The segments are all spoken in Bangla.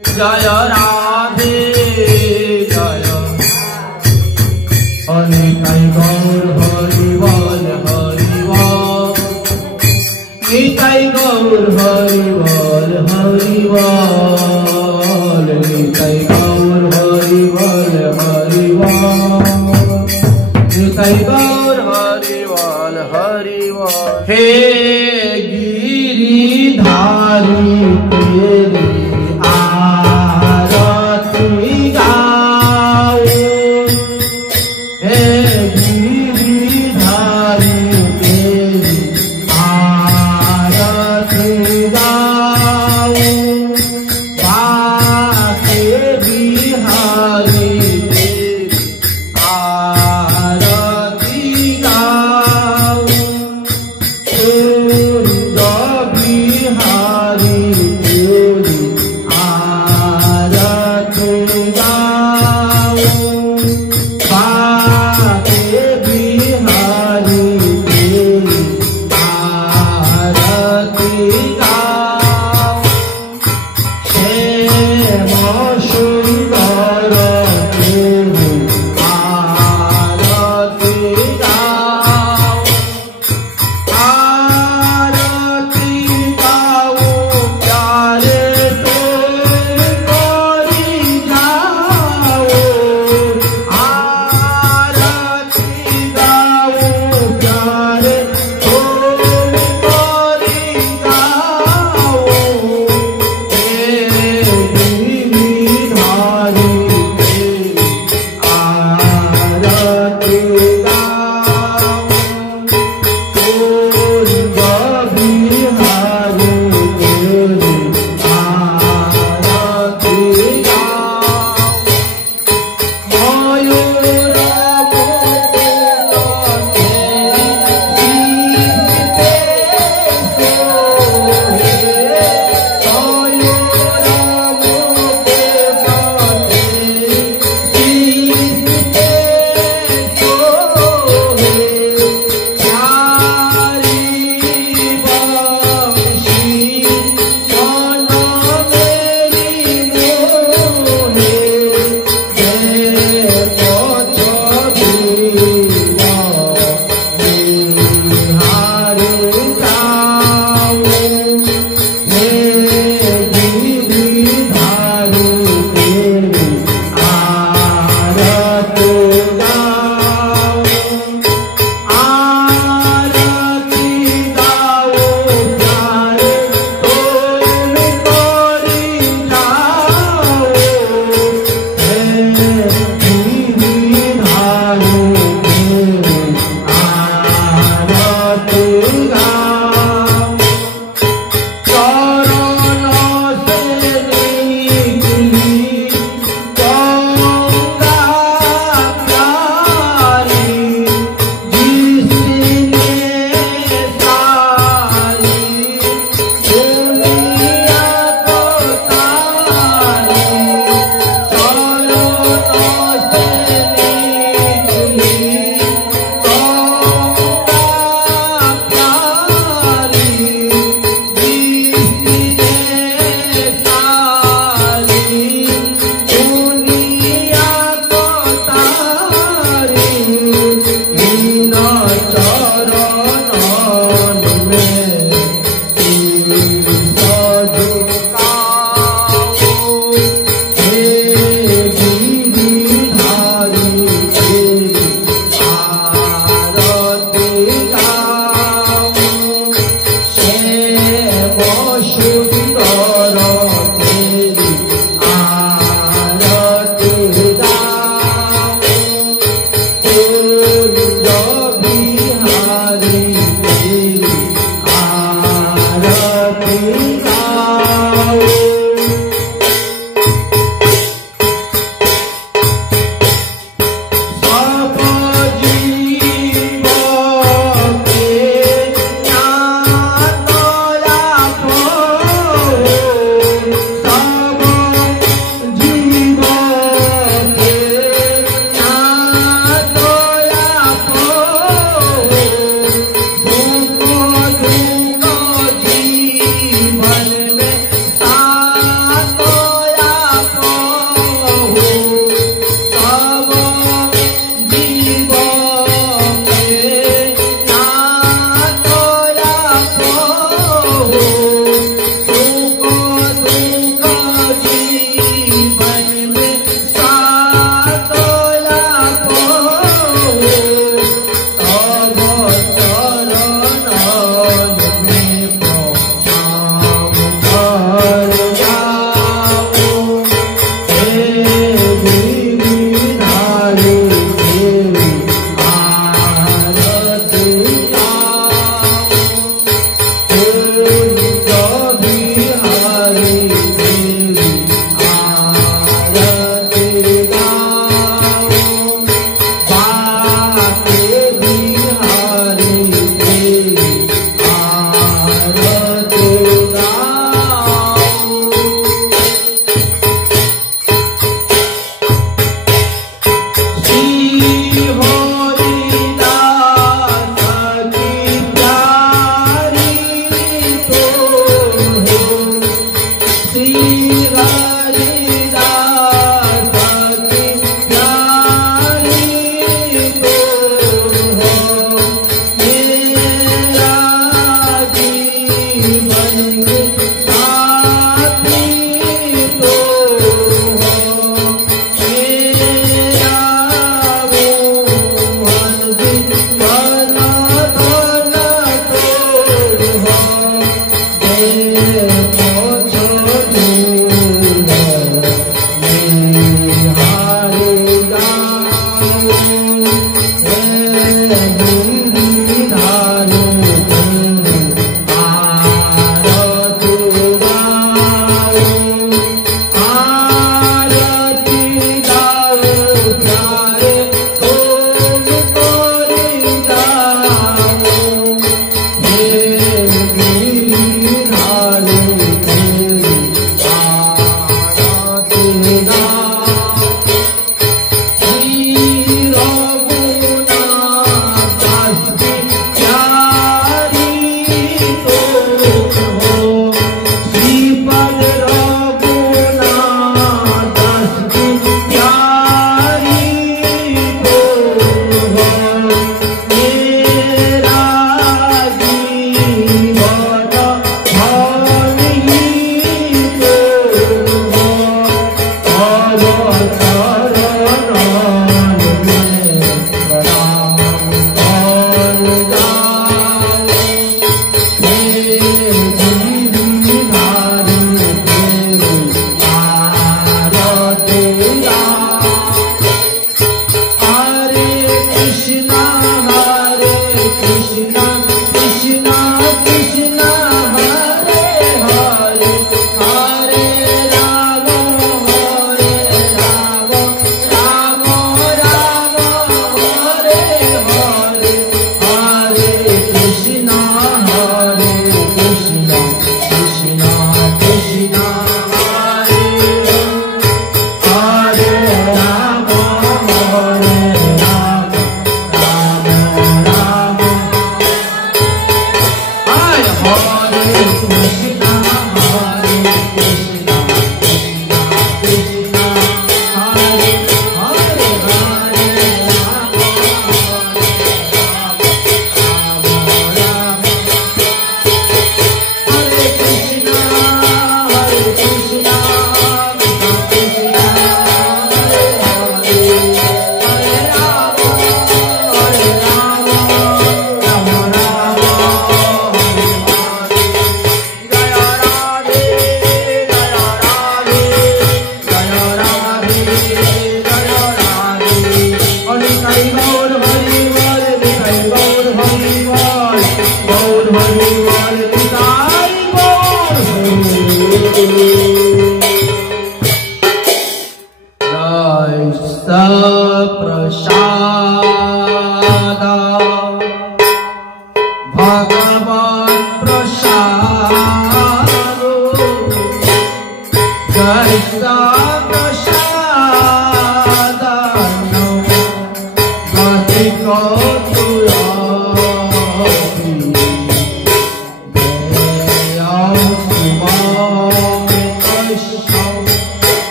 जय राधे जय निताई गौर हरि बोल निताई गौर हरि बोल निताई गौर हरि बोल निताई गौर हरि बोल हे गिरिधारी तेरी आरती गाओ हे गिरिधारी तेरी आरती गाओ बाके बिहारी तेरी आरती गाओ कुंज बिहारी तेरी आरती गाओ बाके बिहारी तेरी आरती गाओ श्याम सुंदर तेरी आरती गाओ आरती गाओ प्यारे तुम करी जाओ आरती गाओ प्यारे तुम करी जाओ हे गिरिधारी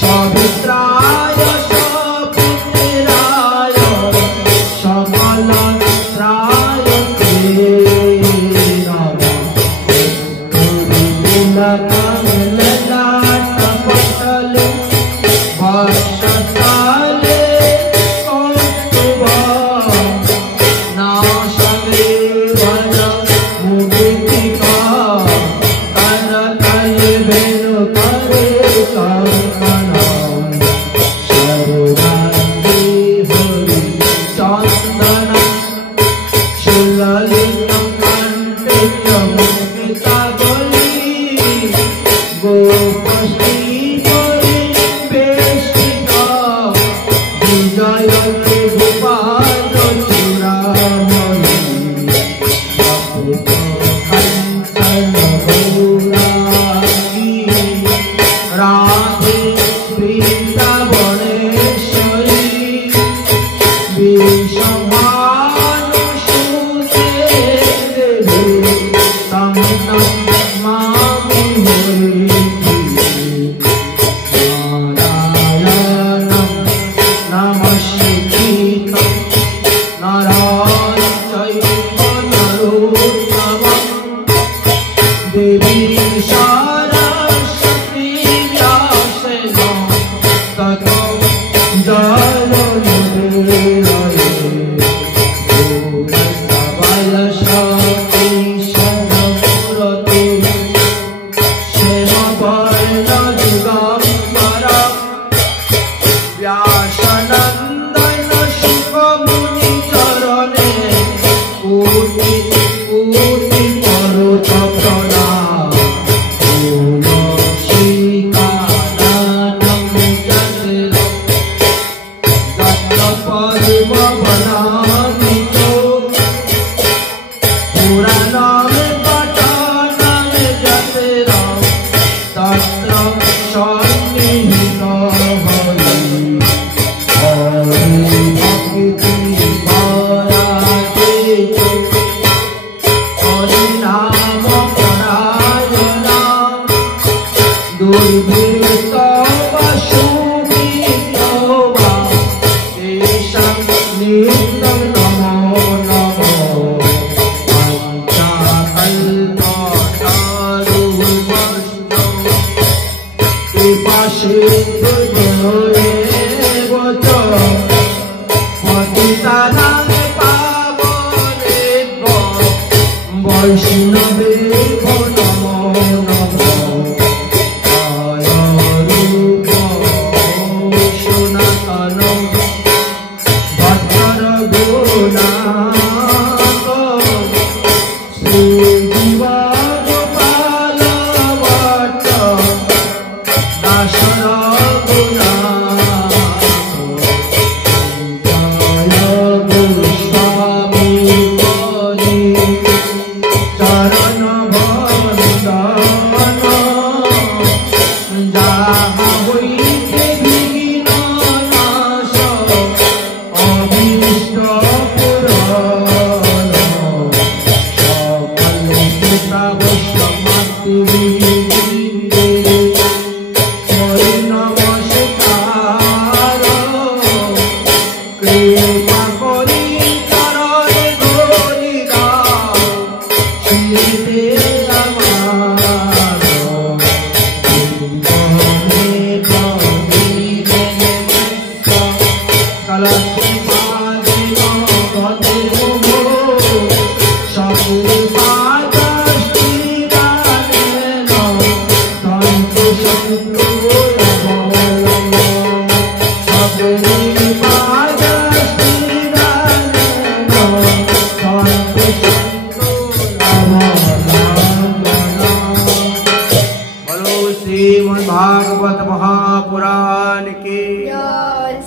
Savitraaya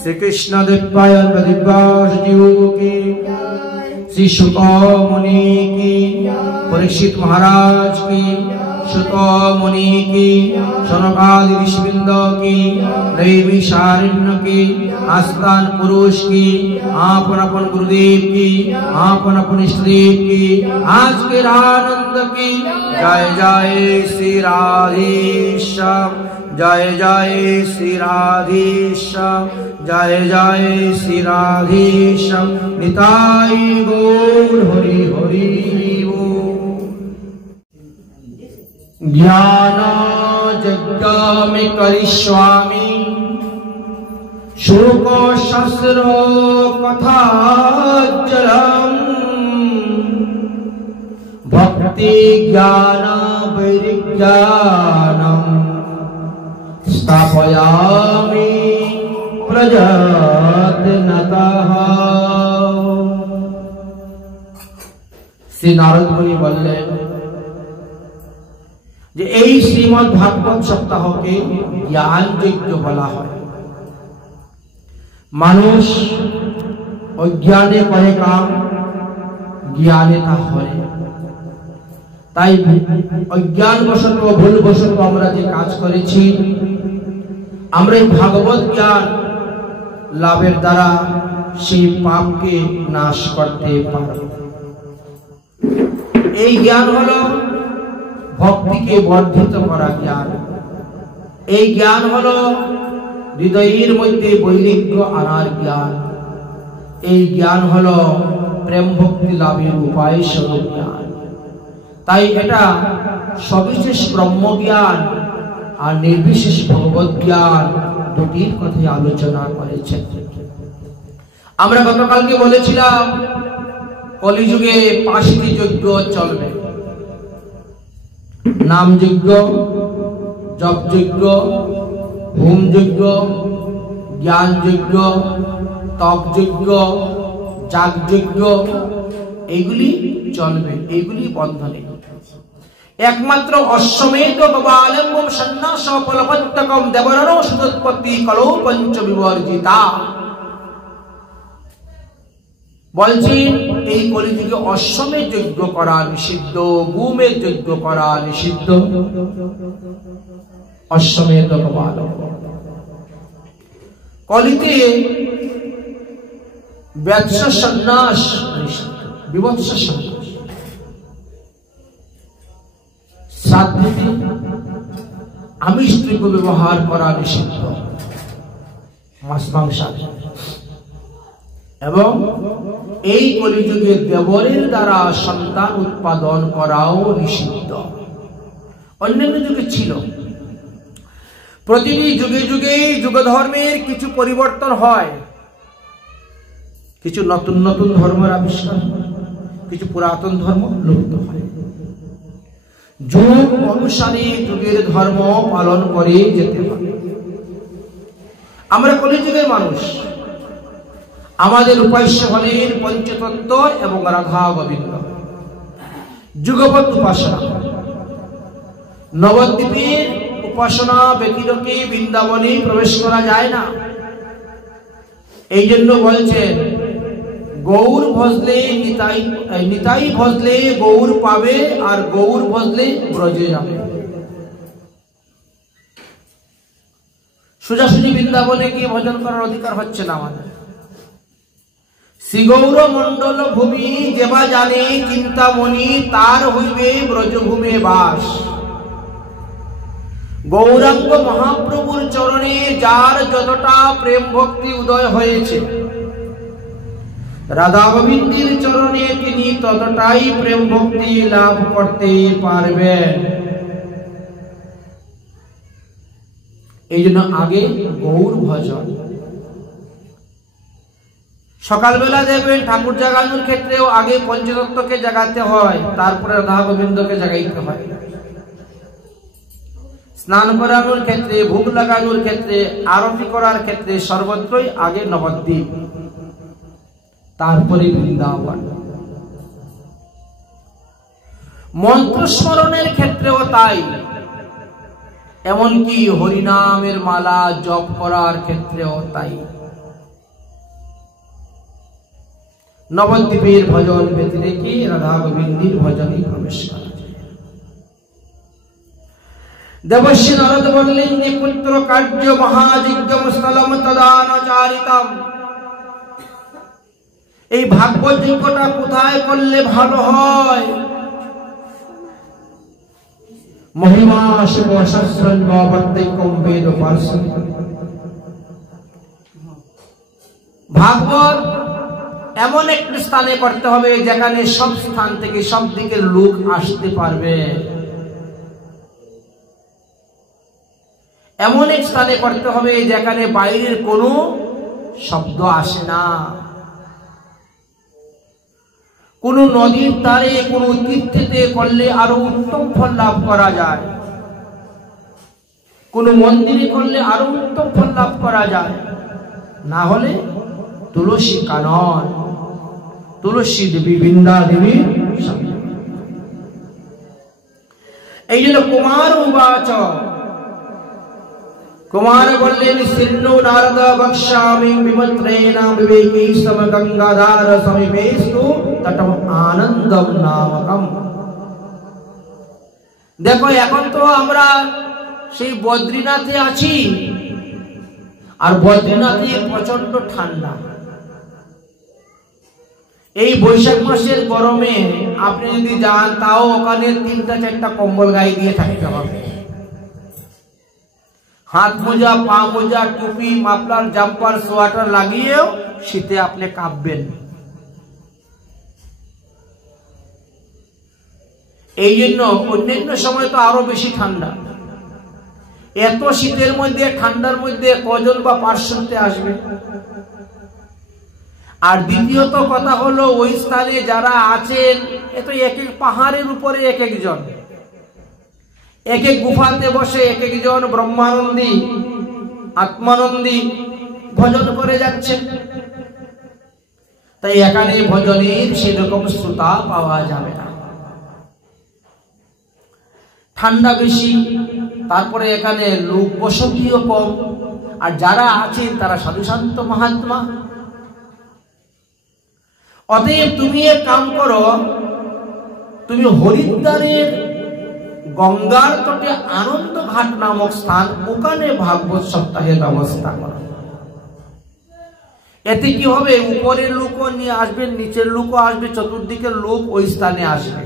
श्री कृष्ण दिव्याय दिव्यासजीव की, श्री शुक मुनि की, परीक्षित महाराज की, शुक मुनि की, शौनकादि ऋषिवृंद की, दैवी शारिण्य की, आस्थान पुरुष की, आपन अपन गुरुदेव की, आपन अपन इष्टदेव की, आज के आनंद की। जय जय श्री राधेश्याम, जय जय श्री राधेश्याम, जय जय श्री राधेश्याम। निताय गौर हरि हरि बोल। ज्ञान यज्ञ में करिष्यामि, शोक शास्त्र कथा जलम, भक्ति ज्ञान वैरिज्ञानम स्थापयामि प्रजनतः। श्री नारद मुनि বললেন যে এই শ্রীমদ্ ভাগবত সপ্তাহকে জ্ঞান যজ্ঞ বলা হয়। মানুষ অজ্ঞানে করে কাম, জ্ঞানে তা হয়। তাই অজ্ঞানবশত ভুলবশত আমরা যে কাজ করেছি, আমরা এই ভাগবত জ্ঞান লাভের দ্বারা সেই পাপকে নাশ করতে পারব। এই জ্ঞান হলো ভক্তিকে বর্ধিত করা জ্ঞান। এই জ্ঞান হলো হৃদয়ের মধ্যে বৈরাগ্য আনার জ্ঞান। এই জ্ঞান হলো প্রেম ভক্তি লাভের উপায় স্বরূপ জ্ঞান। তাই এটা সবিশেষ ব্রহ্ম জ্ঞান আর নির্বিশেষ ভগবত জ্ঞান দুটির কথাই আলোচনা করেছেন। আমরা গতকালকে বলেছিলাম কলিযুগে 5টি যজ্ঞ চলবে। নাম যজ্ঞ, জপ যজ্ঞ, হোম যজ্ঞ, জ্ঞান যজ্ঞ, তপ যজ্ঞ, যাগ যজ্ঞ, এইগুলি চলবে, এইগুলি বন্ধ নেই। একমাত্র অশ্বমেধ গবালম্বম সন্ন্যাস ফলপত্তকম দেবরণ সুতোৎপত্তি কলৌ পঞ্চ বিবর্জিতা। বলছেন এই কলিযুগে অশ্বমেধ যজ্ঞ করা নিষিদ্ধ, গোমেধ যজ্ঞ করা নিষিদ্ধ। অশ্বমেধ গবালম্বম। কলিতে ব্যবসা সন্ন্যাস নিষিদ্ধ, বিভৎস সন্ন্যাস। শ্রাদ্ধে আমিষ দ্রব্য ব্যবহার করা নিষিদ্ধ, মাছ মাংস। এবং এই কলিযুগে দেবরের দ্বারা সন্তান উৎপাদন করাও নিষিদ্ধ। অন্যান্য যুগে ছিল। প্রতিটি যুগে যুগে যুগ ধর্মের কিছু পরিবর্তন হয়, কিছু নতুন নতুন ধর্মের আবিষ্কার, কিছু পুরাতন ধর্ম লুপ্ত হয়। যুগ অনুসারে যুগের ধর্ম পালন করে যেতে হবে। আমরা কলিযুগের মানুষ। আমাদের উপাস্য হলেন পঞ্চতত্ত্ব এবং রাধা গোবিন্দ, যুগপৎ উপাসনা। নবদ্বীপের উপাসনা ব্যতিরেকে বৃন্দাবনে প্রবেশ করা যায় না। এই জন্য বলছেন গৌর ভজলে নিতাই, নিতাই ভজলে গৌর পাবে, আর গৌর ভজলে ব্রজে যাবে। সোজাসুজি বৃন্দাবনে গিয়ে ভজন করার অধিকার হচ্ছে না আমাদের। শ্রী গৌর মন্ডল ভূমি যেবা জানে চিন্তামণি, তার হইবে ব্রজভূমে বাস। গৌরাঙ্গ মহাপ্রভুর চরণে যার যতটা প্রেম ভক্তি উদয় হয়েছে, রাধা গোবিন্দের চরণে তিনি ততটাই প্রেম ভক্তি লাভ করতে পারবেন। এই জন্য আগে গৌর ভজন। সকালবেলা দেখবেন ঠাকুর জাগানোর ক্ষেত্রেও আগে পঞ্চতত্ত্বকে জাগাতে হয়, তারপরে রাধা গোবিন্দকে জাগাইতে হয়। স্নান করানোর ক্ষেত্রে, ভোগ লাগানোর ক্ষেত্রে, আরতি করার ক্ষেত্রে সর্বত্রই আগে নবদ্বীপ, তারপরে বৃন্দাবন। মন্ত্র স্মরণের ক্ষেত্রেও তাই, এমনকি হরিনামের মালা জপ করার ক্ষেত্রেও তাই। নবদ্বীপের ভজন ব্যতিরেকে রাধা গোবিন্দের ভজনে প্রবেশ করা। দেবশ্রী নারদ বললেন যে পুত্র কার্য মহাযজ্ঞম স্থলম তদানচারিতম। এই ভাগবত যজ্ঞটা কোথায় করলে ভালো হয়? মহিমা শিব সহস্রঞ্জ প্রত্যেকম বেদ পার্শ্বদ। ভাগবত এমন একটি স্থানে করতে হবে যেখানে সব স্থান থেকে সব দিকের লোক আসতে পারবে। এমন এক স্থানে করতে হবে যেখানে বাইরের কোনো শব্দ আসে না। কোন নদীর ধারে, কোন তীর্থেতে করলে আরো উত্তম ফল লাভ করা যায়। কোন মন্দিরে করলে আরো উত্তম ফল লাভ করা যায়। না হলে তুলসী কানন, তুলসী দেবী, বৃন্দা দেবী। এই জন্য কুমার উবাচ, কুমার বললেন সিন্ধু নারদ বক্ষ্যামি বিমন্ত্রেণ বিবেকী সম গঙ্গাধার সমীপেস্তু তটম আনন্দম নামকম। দেখো এখন তো আমরা সেই বদ্রীনাথে আছি, আর বদ্রীনাথে প্রচন্ড ঠান্ডা। এই বৈশাখ মাসের গরমে আপনি যদি যান, তাও ওখানে 3-4টা কম্বল গায়ে দিয়ে থাকতে হবে। হাত মোজা, পা মোজা, টুপি, মাফলার, জাম্পার, সোয়াটার লাগিয়েও শীতে আপনি কাঁপবেন। এই জন্য অন্যান্য সময় তো আরো বেশি ঠান্ডা। এত শীতের মধ্যে, ঠান্ডার মধ্যে কজন বা পার্শ্বতে আসবে? আর দ্বিতীয়ত কথা হলো ওই স্থানে যারা আছেন এত এক এক পাহাড়ের উপরে এক একজন, এক এক গুফাতে বসে এক একজন ব্রহ্মানন্দী আত্মানন্দী ভজন করে যাচ্ছেন। তাই এখানে ভজনের সেরকম শ্রোতা পাওয়া যাবে না, ঠান্ডা বেশি, তারপরে এখানে লোক বসতিও কম, আর যারা আছেন তারা সাধুশান্ত মহাত্মা। অতএব তুমি এক কাম করো, তুমি হরিদ্বারের গঙ্গার তটে আনন্দ ঘাট নামক স্থান, ওখানে ভাগবত সপ্তাহের ব্যবস্থা করো। এতে কি হবে, উপরের লোকও নিয়ে আসবে, নিচের লোকও আসবে, চতুর্দিকের লোক ওই স্থানে আসবে।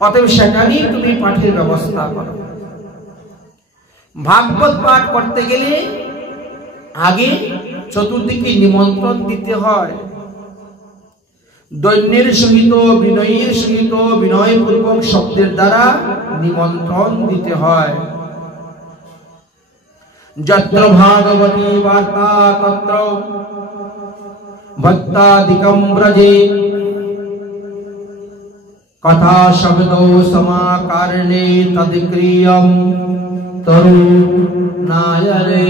অতএব সেখানেই তুমি পাঠের ব্যবস্থা করো। ভাগবত পাঠ করতে গেলে আগে চতুর্দিকে নিমন্ত্রণ দিতে হয়। দৈন্যের সহিত বিনয়ের সহিত বিনয়পূর্বক শব্দের দ্বারা নিমন্ত্রণ দিতে হয়। যত্র ভাগবতী বার্তা তত্র ভক্তাদিকম ব্রজে কথা শব্দ সমাকারণে তদ্ক্রিয়ম তরুণায়রে।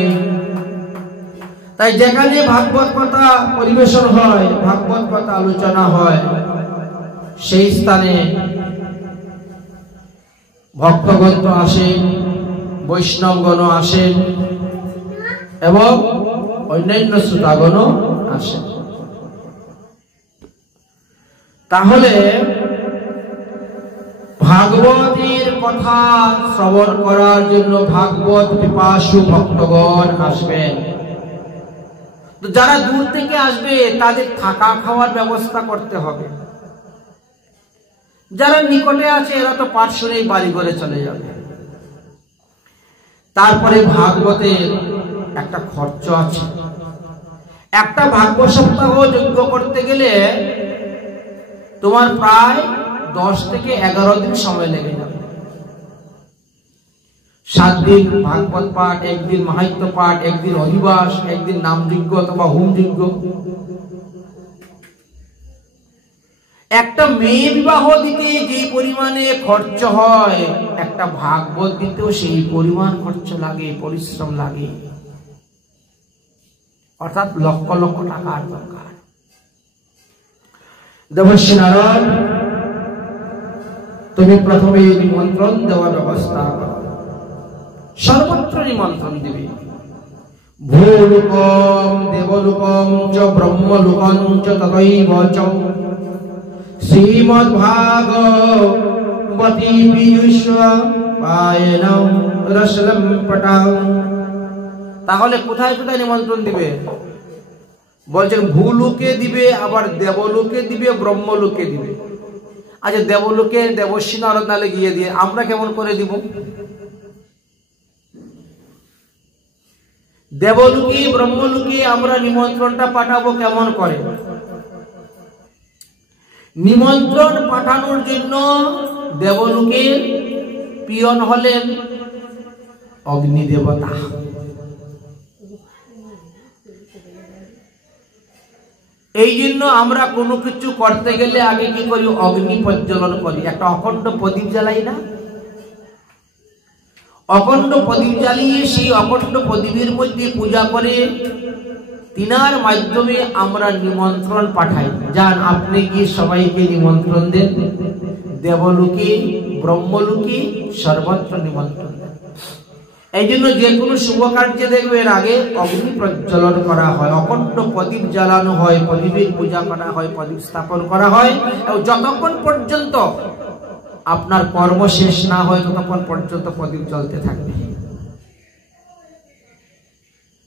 তাই যেখানে ভাগবত কথা পরিবেশন হয়, ভাগবত কথা আলোচনা হয়, সেই স্থানে ভক্তগণ তো আসেন, বৈষ্ণবগণ আসেন এবং অন্যান্য শ্রোতাগণও আসেন। তাহলে ভাগবতের কথা শ্রবণ করার জন্য ভাগবত পিপাসু ভক্তগণ আসবেন। তো যারা দূর থেকে আসবে তাদের থাকা খাওয়ার ব্যবস্থা করতে হবে। যারা নিকটে আছে এরা তো পাঠ শুনেই বাড়ি করে চলে যাবে। তারপরে ভাগবতের একটা খরচ আছে। একটা ভাগবত সপ্তাহ যজ্ঞ করতে গেলে তোমার প্রায় 10 থেকে 11 দিন সময় লেগে যাবে। 7 দিন ভাগবত পাঠ, 1 দিন মাহাত্ম্য পাঠ, 1 দিন অধিবাস, 1 দিন নামযজ্ঞ অথবা হোমযজ্ঞ। একটা মেয়ে বিবাহ দিতে যে পরিমাণে খরচ হয়, একটা ভাগবত দিতেও সেই পরিমাণ খরচ লাগে, পরিশ্রম লাগে, অর্থাৎ লক্ষ লক্ষ টাকার দরকার। দেবর্ষি নারদ, তুমি প্রথমে নিমন্ত্রণ দেওয়ার ব্যবস্থা করো। সর্বত্র নিমন্ত্রণ দিবে। ভূলোকম দেবলোকম চ ব্রহ্মলোকম চ তথৈব চ শ্রীমদ্ভাগবতী পীয়ূষ পায়নম রসলম পটাম। তাহলে কোথায় কোথায় নিমন্ত্রণ দিবে? বলছেন ভূলোকে দিবে, আবার দেবলোকে দিবে, ব্রহ্মলোকে দিবে। আচ্ছা, দেবলোকে দেবর্ষি নারদ নালে গিয়ে দিয়ে আমরা কেমন করে দিব? দেবলোকে ব্রহ্মলোকে আমরা নিমন্ত্রণটা পাঠাবো কেমন করে? নিমন্ত্রণ পাঠানোর জন্য দেবলোকের পিয়ন হলেন অগ্নি দেবতা। এই জন্য আমরা কোনো কিছু করতে গেলে আগে কি করি? অগ্নি প্রজ্বলন করি। একটা অখণ্ড প্রদীপ জ্বালাই না? অখণ্ড প্রদীপ জ্বালিয়ে সেই অখণ্ড প্রদীপের মধ্যে পূজা করে তিনার মাধ্যমে আমরা নিমন্ত্রণ পাঠাই। যান, আপনি গিয়ে সবাইকে নিমন্ত্রণ দেন, দেবলোকে ব্রহ্মলোকে সর্বত্র নিমন্ত্রণ দেন। এই জন্য যে কোনো শুভ কার্যে দেখবেন আগে অগ্নি প্রজ্বলন করা হয়, অখণ্ড প্রদীপ জ্বালানো হয়, প্রদীপের পূজা করা হয়, প্রদীপ স্থাপন করা হয়, এবং যতক্ষণ পর্যন্ত আপনার কর্ম শেষ না হয় ততক্ষণ পর্যন্ত প্রদীপ জ্বলতে থাকবে।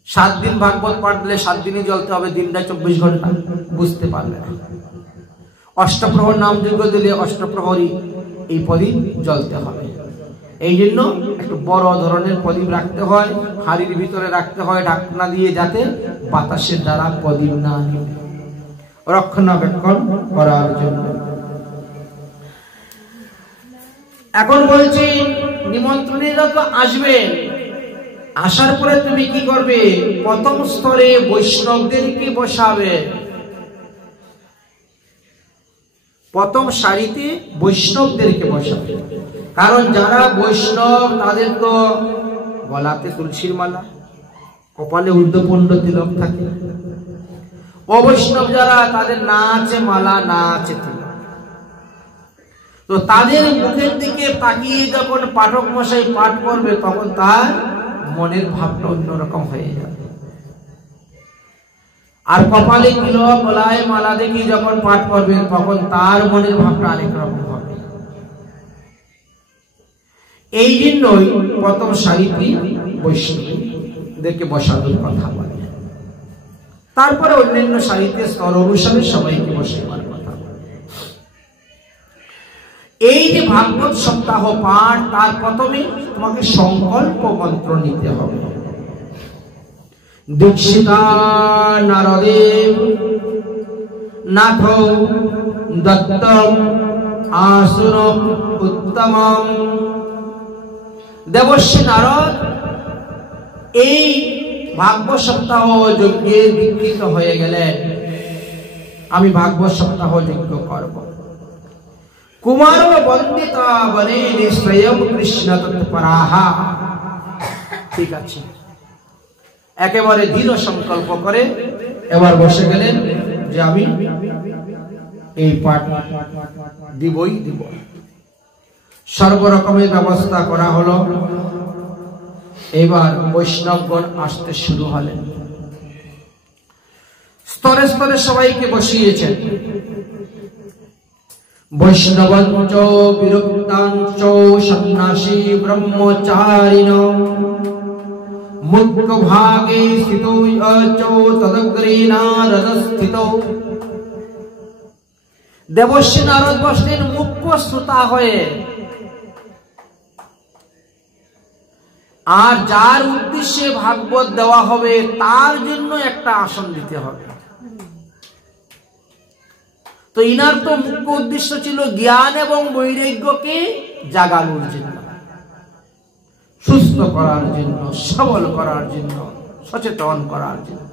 7 দিন ভাগবত পাঠ দিলে 7 দিনই জ্বলতে হবে, দিনটা 24 ঘন্টা, বুঝতে পারবে না। অষ্টপ্রহর নামযজ্ঞ দিলে অষ্টপ্রহরই এই প্রদীপ জ্বলতে হবে। এই জন্য একটু বড় ধরনের প্রদীপ রাখতে হয়, হাড়ির ভিতরে রাখতে হয় ঢাকনা দিয়ে, যাতে বাতাসের দ্বারা প্রদীপ না নিবে, রক্ষণাবেক্ষণ করার জন্য। এখন বলছি নিমন্ত্রণীরা তো আসবেন, আসার পরে তুমি কি করবে? প্রথম স্তরে বৈষ্ণবদেরকে বসাবে, প্রথম সারিতে বৈষ্ণবদেরকে বসাবে। কারণ যারা বৈষ্ণব তাদের তো গলাতে তুলসীর মালা, কপালে ঊর্ধ্বপুণ্ড তিলক থাকে। অবৈষ্ণব যারা তাদের না আছে মালা, না আছে তিলক। তো তাদের মুখের দিকে তাকিয়ে যখন পাঠক মশাই পাঠ করবে তখন তার মনের ভাবটা অন্যরকম হয়ে যাবে। আর কপালে তিলক, গলায় মালা দেখে যখন পাঠ করবে তখন তার মনের ভাবটা আরেক রকম হবে। এই জন্যই প্রথম সারিতে বৈষ্ণবদেরকে বসানোর কথা বলে। তারপরে অন্যান্য সারিতে স্তর অনুসারে সবাইকে বসাবার কথা বলে। এই যে ভাগবত সপ্তাহ পাঠ, তার প্রথমে তোমাকে সংকল্প মন্ত্র নিতে হবে। দীক্ষিতা নারদেব নাথ দত্তম আসুরম উত্তমম। দেবর্ষি নারদ এই ভাগবত সপ্তাহ যজ্ঞে দীক্ষিত হয়ে গেলেন, আমি ভাগবত সপ্তাহ যজ্ঞ করব। কুমার বন্দিতা বনে স্বয়ং কৃষ্ণ তৎপরাহা। ঠিক আছে, একেবারে দৃঢ় সংকল্প করে এবার বসে গেলেন যে আমি এই পাঠ দিবই দিব। সর্বরকমের ব্যবস্থা করা হলো। এবার বৈষ্ণবগণ আসতে শুরু হলেন। স্তরে স্তরে সবাইকে বসিয়েছেন। বৈষ্ণবঞ্চ বিরক্তাঞ্চ সন্ন্যাসী ব্রহ্মচারিণ মুখ্য ভাগে স্থিত তদগ্রে নারদ স্থিত। দেবর্ষি নারদ বসলেন মুখ্য শ্রোতা হয়ে। আর যার উদ্দেশ্যে ভাগবত দেওয়া হবে তার জন্য একটা আসন দিতে হবে। তো ইনার তো মুখ্য উদ্দেশ্য ছিল জ্ঞান এবং বৈরাগ্যকে জাগানোর জন্য, সুস্থ করার জন্য, সবল করার জন্য, সচেতন করার জন্য।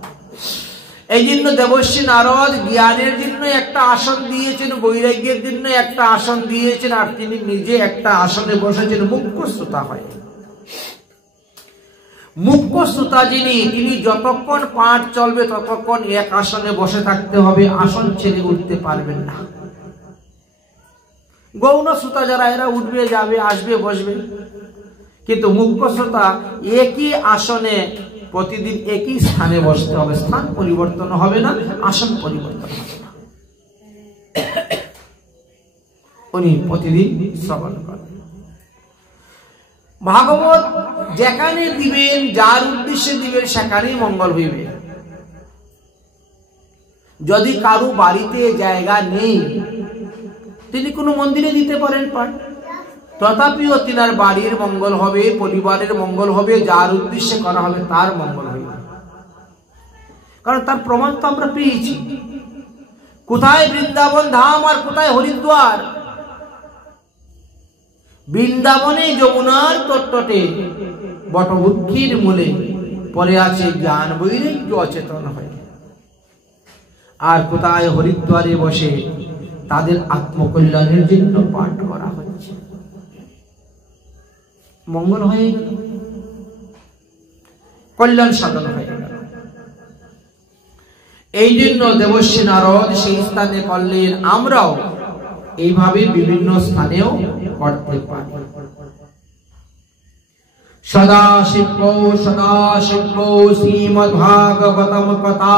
এই জন্য দেবর্ষি নারদ জ্ঞানের জন্য একটা আসন দিয়েছেন, বৈরাগ্যের জন্য একটা আসন দিয়েছেন, আর তিনি নিজে একটা আসনে বসেছেন মুখ্য শ্রোতা হয়ে। মুখ্য শ্রোতা যিনি, তিনি যতক্ষণ পাঠ চলবে ততক্ষণ এক আসনে বসে থাকতে হবে, আসন ছেড়ে উঠতে পারবেন না। গৌণ শ্রোতা যারা এরা উঠবে, যাবে, আসবে, বসবে। কিন্তু মুখ্য শ্রোতা একই আসনে প্রতিদিন একই স্থানে বসতে হবে, স্থান পরিবর্তন হবে না, আসন পরিবর্তন হবে না। উনি প্রতিদিন শ্রবণ করেন। ভাগবত যেখানে দিবেন, যার উদ্দেশ্যে দিবেন, সেখানেই মঙ্গল হইবে। যদি কারো বাড়িতে জায়গা নেই, তিনি কোনো মন্দিরে দিতে পারেন পাঠ, তথাপিও তিনার বাড়ির মঙ্গল হবে, পরিবারের মঙ্গল হবে, যার উদ্দেশ্যে করা হবে তার মঙ্গল হইবে। কারণ তার প্রমাণ তো আমরা পেয়েছি। কোথায় বৃন্দাবন ধাম আর কোথায় হরিদ্বার? বৃন্দাবনে যমুনার তটে বটবৃক্ষের মূলে পরে আছে জ্ঞান বৈরাগ্য অচেতন হয়ে। আর কোথায়? হরিদ্বারে বসে তাদের আত্মকল্যাণের জন্য পাঠ করা হচ্ছে। মঙ্গল হয়ে গেল, কল্যাণ সাধন হয়ে গেল। এই জন্য দেবর্ষি নারদ সেই স্থানে করলেন। আমরাও এইভাবে বিভিন্ন স্থানেও করতে পারি। সদাশিব সদাশিব শ্রীমদ্ভাগবতম কথা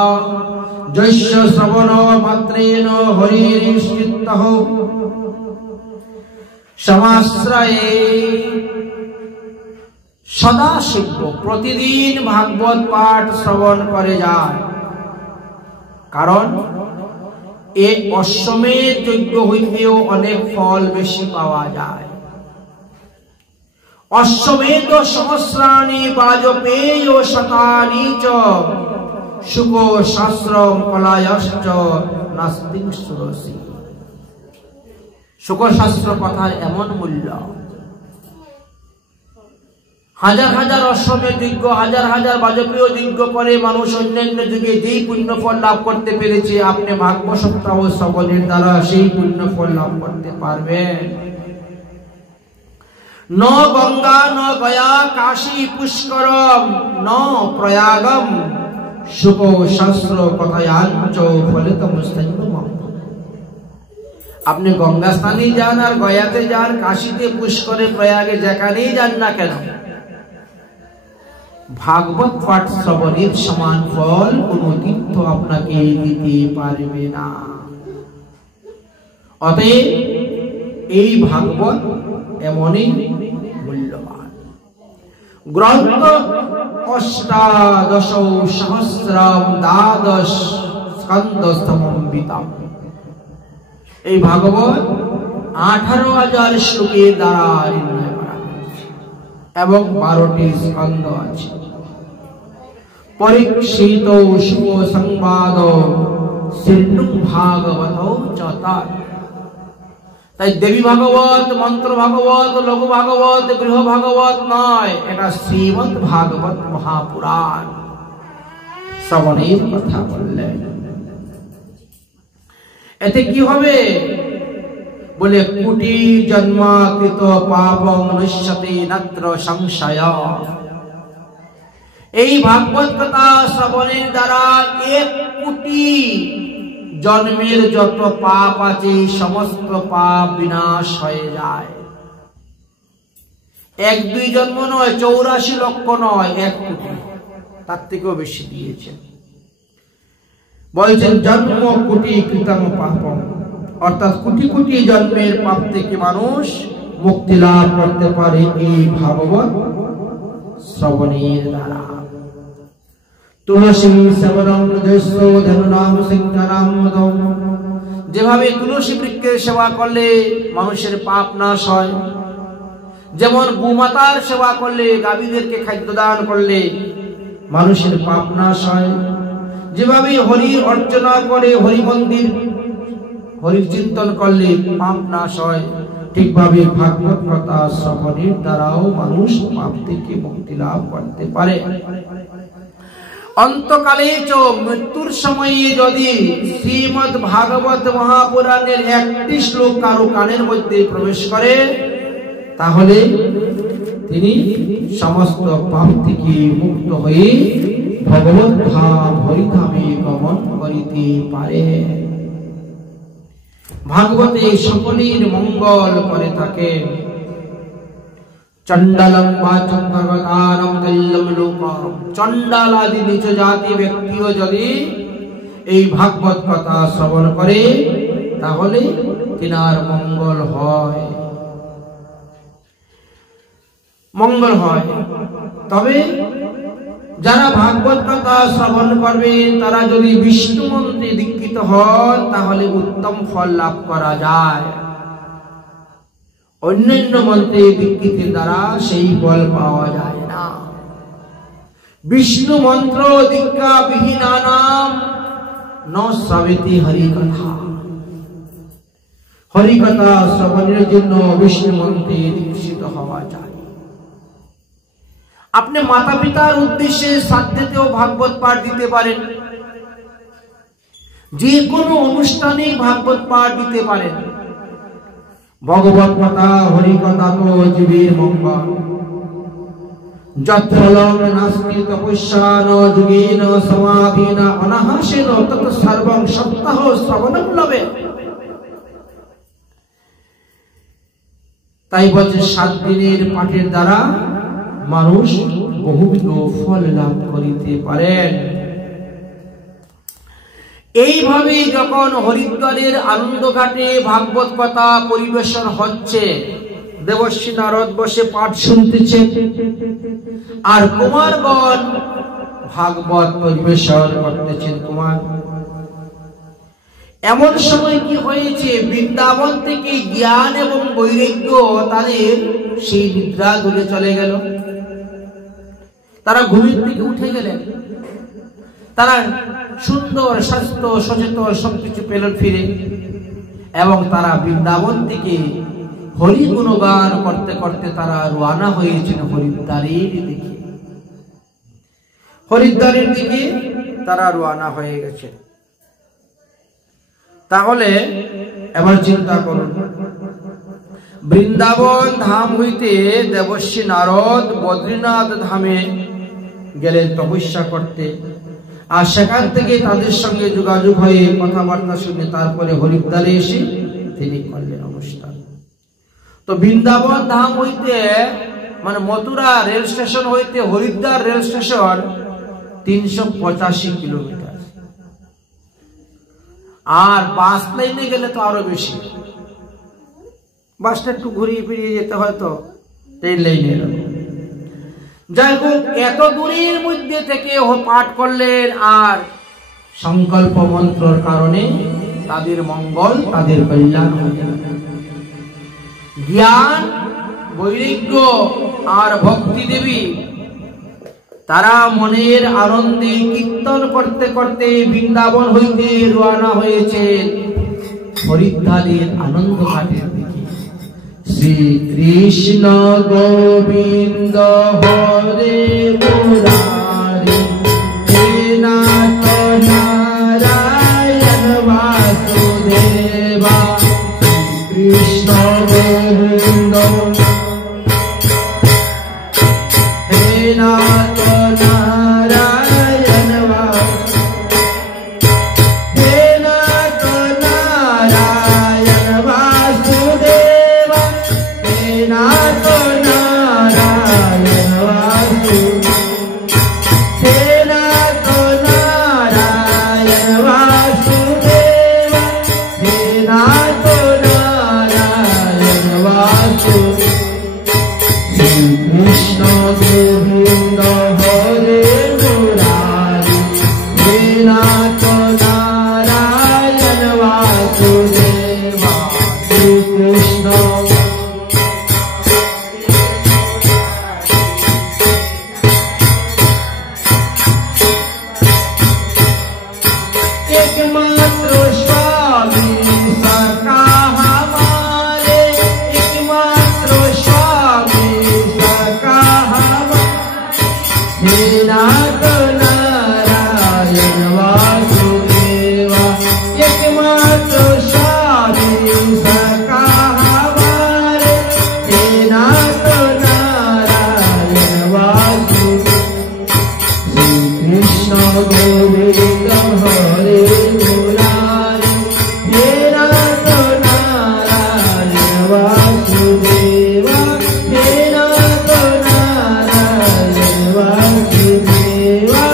যস্য শ্রবণ মাত্রেণ হরিরিশ্চিত্তঃ সমাশ্রয়ে। সদাশিব প্রতিদিন ভাগবত পাঠ শ্রবণ করে যায়। কারণ এই অশ্বমেধ যজ্ঞ হইতেও অনেক ফল বেশি পাওয়া যায়। অশ্বমেধ সহস্রাণি বাজপেয় শতানি চ শুক শাস্ত্রম কলায়শ্চ নাস্তি সুরসি। শুক শাস্ত্র কথার এমন মূল্য, হাজার হাজার অশ্বমেধ যজ্ঞ, হাজার হাজার বাজপেয় যজ্ঞ করে মানুষ অন্যান্য যুগে যেই পুণ্য ফল লাভ করতে পেরেছে, আপনি ভাগ্য সপ্তাহ শ্রবণের দ্বারা সেই পুণ্য ফল লাভ করতে পারবেন। ন গঙ্গা ন গয়া কাশী পুষ্করম ন প্রয়াগম শুভ শাস্ত্র কথায়াঞ্চ ফলিতম স্তৈনম। আপনি গঙ্গা স্নানে যান আর গয়াতে যান, কাশীতে পুষ্করে প্রয়াগে যেখানেই যান না কেন, ভাগবত পাঠ শ্রবণের সমান ফল কোন তীর্থ আপনাকে দিতে পারবে না। অতএব এই ভাগবত এমনই মূল্যবান গ্রন্থ। অষ্টাদশ সহস্রম দ্বাদশ স্কন্ধস্তমম্বিতম। এই ভাগবত 18,000 শ্লোকের দ্বারা নির্ণয় করা হয়েছে এবং 12টি স্কন্ধ আছে। পরীক্ষিত শুভ সংবাদ সিন্ধু ভাগবত চতার। তাই দেবী ভাগবত, মন্ত্র ভাগবত, লঘু ভাগবত, গৃহ ভাগবত নয়, এটা শ্রীমৎ ভাগবত মহাপুরাণ শ্রবণের কথা বললেন। এতে কি হবে বলে, কোটি জন্মাকৃত পাপং নশ্যতে নত্র সংশয়। এই ভাগবত কথা শ্রবণের দ্বারা 1 কোটি জন্মের যত পাপ আছে সমস্ত পাপ বিনাশ হয়ে যায়। 1-2 জন্ম নয়, 84 লক্ষ নয়, 1 কোটি, তার থেকেও বেশি দিয়েছেন। বলছেন জন্ম কোটি কৃতম পাপম, অর্থাৎ কোটি কোটি জন্মের পাপ থেকে মানুষ মুক্তি লাভ করতে পারে এই ভাগবত শ্রবণের দ্বারা। তুলসী সেবনম জৈস্য ধনুনাম সিংহানাম। যেভাবে তুলসী বৃক্ষের সেবা করলে মানুষের পাপ নাশ হয়, যেমন গোমাতার সেবা করলে, গাভীদেরকে খাদ্য দান করলে মানুষের পাপ নাশ হয়, যেভাবে হরির অর্চনা করে, হরি মন্দির হরির চিন্তন করলে পাপ নাশ হয়, ঠিকভাবে ভাগবত কথা শ্রবণের দ্বারাও মানুষ পাপ থেকে মুক্তি লাভ করতে পারে। অন্তকালে মৃত্যুর সময়ে যদি শ্রীমৎ ভাগবত মহাপুরাণের 1টি শ্লোক কারো কানের মধ্যে প্রবেশ করে, তাহলে তিনি সমস্ত পাপ থেকে মুক্ত হয়ে ভগবত ধাম হরিধামে গমন করিতে পারে। ভাগবতে সকলের মঙ্গল করে থাকে। চণ্ডালম বা চন্দ্রগতারম দৈল্যম লোকম। চণ্ডাল আদি নিচ জাতি ব্যক্তিও যদি এই ভাগবত কথা শ্রবণ করে, তাহলে তিনার মঙ্গল হয়, মঙ্গল হয়। তবে যারা ভাগবত কথা শ্রবণ করবে, তারা যদি বিষ্ণু মন্ত্রে দীক্ষিত হন, তাহলে উত্তম ফল লাভ করা যায়। অন্যান্য মন্ত্রে দীক্ষিতের দ্বারা সেই ফল পাওয়া যায় না। বিষ্ণু মন্ত্র দীক্ষা বিহীনানাম ন শ্রবেতি হরিকথা। হরিকথা শ্রবণের জন্য বিষ্ণু মন্ত্রে দীক্ষিত হওয়া যায়। আপনি মাতা পিতার উদ্দেশ্যে শ্রাদ্ধেতেও ভাগবত পাঠ দিতে পারেন, যে কোনো অনুষ্ঠানে ভাগবত পাঠ দিতে পারেন। ভগবত কথা হরি কথা তো জীবের মঙ্গল। যৎফলং নাস্তি তপস্যান যোগেন সমাধিনা অনাহাসেন তৎ সর্বং সপ্তাহ শ্রবণং লবে। তাই বলছে 7 দিনের পাঠের দ্বারা মানুষ বহুবিধ ফল লাভ করিতে পারেন। এইভাবে যখন হরিদ্বারের আনন্দ ঘাটে ভাগবত কথা পরিবেশন হচ্ছে, দেবর্ষি নারদ বসে পাঠ শুনতেছেন, আর কুমারগণ ভাগবত পরিবেশন করতেছেন। কুমার এমন সময় কি হয়েছে, বৃন্দাবন থেকে জ্ঞান এবং বৈরাগ্য তাদের সেই নিদ্রা দূরে চলে গেল। তারা ঘুমের থেকে উঠে গেলেন, তারা সুন্দর স্বাস্থ্য সচেতন সবকিছু পেলেন ফিরে, এবং তারা বৃন্দাবন থেকে হরি গুণগান করতে করতে তারা রওনা হয়েছেন হরিদ্বারের দিকে। হরিদ্বারের দিকে তারা রওনা হয়ে গেছে। তাহলে এবার চিন্তা করুন, বৃন্দাবন ধাম হইতে দেবর্ষি নারদ বদ্রীনাথ ধামে গেলেন তপস্যা করতে, আর সেখান থেকে তাদের সঙ্গে যোগাযোগ হয়ে কথাবার্তা শুনে তারপরে হরিদ্বারে এসে তিনি করলেন অনুষ্ঠান। তো বৃন্দাবন ধাম হইতে মানে মথুরা রেল স্টেশন হইতে হরিদ্বার রেল স্টেশন 385 কিলোমিটার, আর বাস লাইনে গেলে তো আরো বেশি, বাসটা একটু ঘুরিয়ে ফিরিয়ে যেতে হয় তো ট্রেন লাইনে। যাই হোক, এত দূরের মধ্যে থেকে পাঠ করলেন, আর সংকল্প মন্ত্রের কারণে তাদের মঙ্গল, তাদের কল্যাণ হয়ে গেল। জ্ঞান, বৈরাগ্য আর ভক্তি দেবী তারা মনের আনন্দে কীর্তন করতে করতে বৃন্দাবন হইতে রওনা হয়েছেন হরিদ্বারের আনন্দ ঘাটের দিকে। শ্রী কৃষ্ণ গোবিন্দ হরে মুরারি, হে নাথ নারায়ণ বাসুদেবা। কৃষ্ণ গোবিন্দ হে নাথ নারায়ণ হে নাথ নারায়ণ বাসুদেবা, হে নাথ নারায়ণ বাসুদেবা, হে নাথ নারায়ণ বাসুদেবা, হে নাথ নারায়ণ বাসুদেবা। কৃষ্ণ গোবিন্দ হরে মুরারি, হে নাথ নারায়ণ বাসুদেবা। কৃষ্ণ एकमात्र स्वामी सका हमारे, एकमात्र स्वामी सका हमारे, हे नाथ नारायण वासुदेवा। एकमात्र स्वामी सका हमारे, हे नाथ नारायण वासुदेवा। कृष्ण गोविंद हरे मुरारी, हे नाथ नारायण वासुदेवा, हे नाथ नारायण वासुदेवा,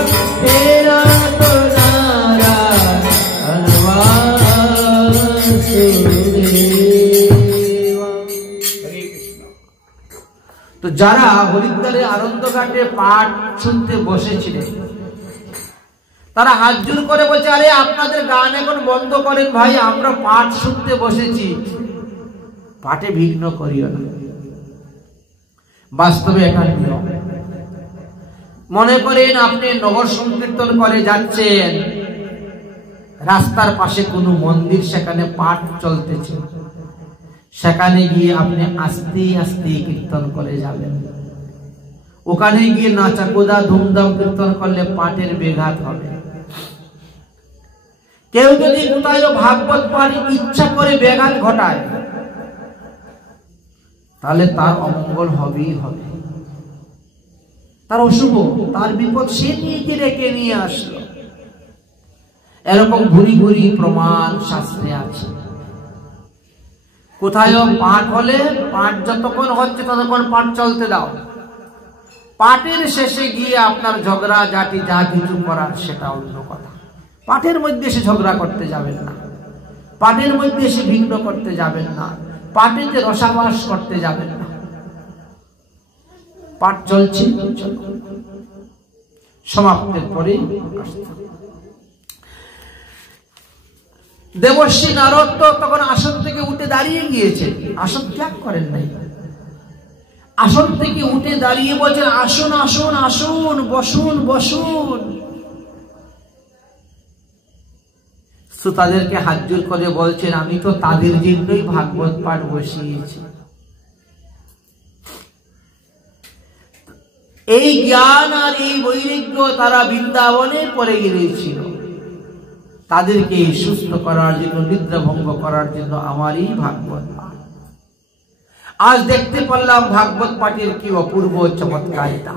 हे नाथ नारायण वासुदेवा। তো যারা হরিদ্বারে আনন্দঘাটে পাঠ শুনতে বসেছিলেন তারা হাত জোড় করে বলছে, আরে আপনাদের গান এখন বন্ধ করেন ভাই, আমরা পাঠ শুনতে বসেছি, পাঠে বিঘ্ন করিও না। বাস্তবে এটা নিয়ম। মনে করেন আপনি নগর সংকীর্তন করে যাচ্ছেন, রাস্তার পাশে কোনো মন্দির, সেখানে পাঠ চলতেছে, সেখানে গিয়ে আপনি আস্তে আস্তে কীর্তন করে যাবেন। ওখানে গিয়ে নাচা কোদা ধুমধাম কীর্তন করলে পাঠের ব্যাঘাত হবে। কেউ যদি কোথায় ভাগবত পাঠে ইচ্ছা করে ব্যাঘাত ঘটায়, তাহলে তার অমঙ্গল হবেই হবে, তার অশুভ, তার বিপদ সে নিজে রেখে নিয়ে আসলো। এরকম ঘুরি ঘুরি প্রমাণ শাস্ত্রে আছে। কোথায় পাঠ হলে পাঠ যতক্ষণ হচ্ছে ততক্ষণ পাঠ চলতে দাও, পাঠের শেষে গিয়ে আপনার ঝগড়া জাতি যা কিছু করার সেটা অন্য কথা। পাঠের মধ্যে এসে ঝগড়া করতে যাবেন না, পাঠের মধ্যে এসে ভিন্ন করতে যাবেন না, পাঠেতে রসাবাস করতে যাবেন না। পাঠ চলছে, সমাপ্তের পরে দেবর্ষি নারদ তো তখন আসন থেকে উঠে দাঁড়িয়ে গিয়েছে, আসন ত্যাগ করেন নাই। আসন থেকে উঠে দাঁড়িয়ে বলছেন, আসুন আসুন আসুন, বসুন বসুন। শ্রোতাদেরকে হাত জোড় করে বলছেন, আমি তো তাদের জন্যই ভাগবত পাঠ বসিয়েছি, এই জ্ঞান আর এই বৈরাগ্য তারা বৃন্দাবনে পড়ে গিয়েছিল। তাদেরকে সুস্থ করার জন্য, নিদ্রা ভঙ্গ করার জন্য আমারই ভাগবত পাঠ। আজ দেখতে পারলাম ভাগবত পাঠের কি অপূর্ব চমৎকারিতা।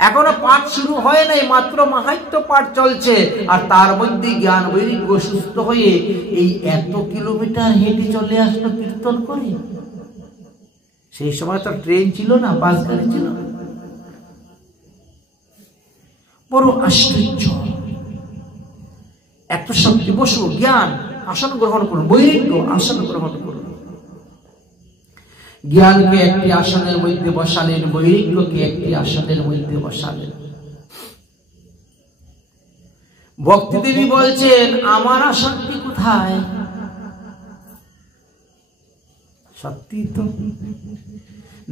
এখনো পাঠ শুরু হয় নাই, মাত্র মাহাত্ম্য পাঠ চলছে, আর তার মধ্যে জ্ঞান বৈরাগ্য সুস্থ হয়ে এই এত কিলোমিটার হেঁটে চলে আসলো কীর্তন করে। সেই সময় তো ট্রেন ছিল না, বাস গাড়ি ছিল না। বড় আশ্চর্য। একটা শক্তি, বসু, জ্ঞান আসন গ্রহণ করুন, বৈরাগ্য আসন গ্রহণ করুন। জ্ঞানকে একটি আসনের মধ্যে বসালেন, বৈরাগ্যকে একটি আসনের মধ্যে বসালেন। ভক্তি দেবী বলছেন, আমার আসনটি কোথায়? সত্যি তো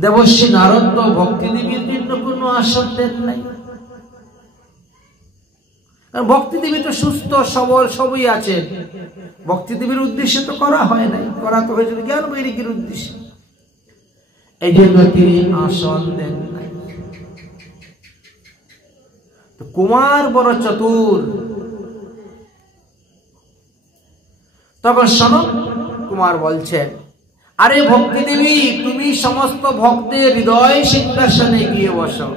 দেবশ্রী নারদ ভক্তি দেবীর জন্য কোনো আসন দেন নাই। ভক্তি দেবী তো সুস্থ সবল সবই আছে, ভক্তি দেবীর উদ্দেশ্যে তো করা হয় নাই, করা তো হয়েছিল জ্ঞান বৈরাগ্যের উদ্দেশ্যে। এই জন্য তিনি আসন দেন নাই। কুমার বড় চতুর। তখন সনত কুমার বলছেন, আরে ভক্তি দেবী, তুমি সমস্ত ভক্তের হৃদয় সিংহাসনে গিয়ে বসো।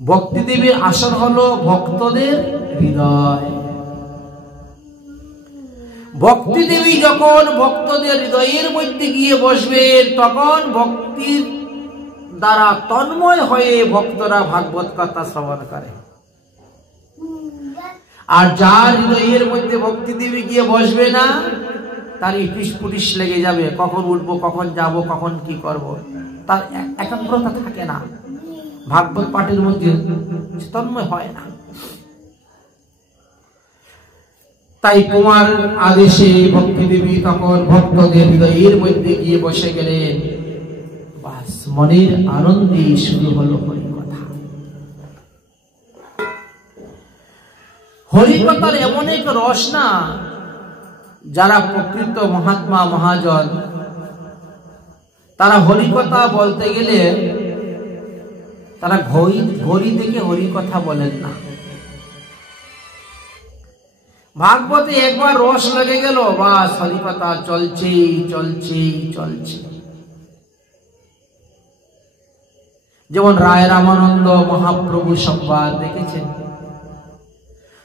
ভক্তি দেবীর আসন হলো ভক্তদের হৃদয়। ভক্তি দেবী যখন ভক্তদের হৃদয়ের মধ্যে গিয়ে বসবেন, তখন ভক্তির দ্বারা তন্ময় হয়ে ভক্তরা ভাগবত কথা শ্রবণ করে। আর যার হৃদয়ের মধ্যে ভক্তি দেবী গিয়ে বসবে না, তার ইটিস পুটিস লেগে যাবে, কখন উঠবো, কখন যাব, কখন কি করব, তার একাগ্রতা থাকে না, ভাগবত পাঠের মধ্যে তন্ময় হয় না। তাই কুমার আদেশে ভক্তি দেবী তখন ভক্তদের হৃদয়ের মধ্যে গিয়ে বসে গেলেন। বাস, মনের আনন্দে শুরু হলো হরিকথা। হরিকথার এমন এক রস না, যারা প্রকৃত মহাত্মা মহাজন, তারা হরিকথা বলতে গেলে তারা ঘড়ি দেখে হরিকথা বলেন না। ভাগবতে একবার রস লেগে গেল, বাস হরিকথা চলছে চলছে চলছে। যেমন রায় রামানন্দ মহাপ্রভু সংবাদ দেখেছেন,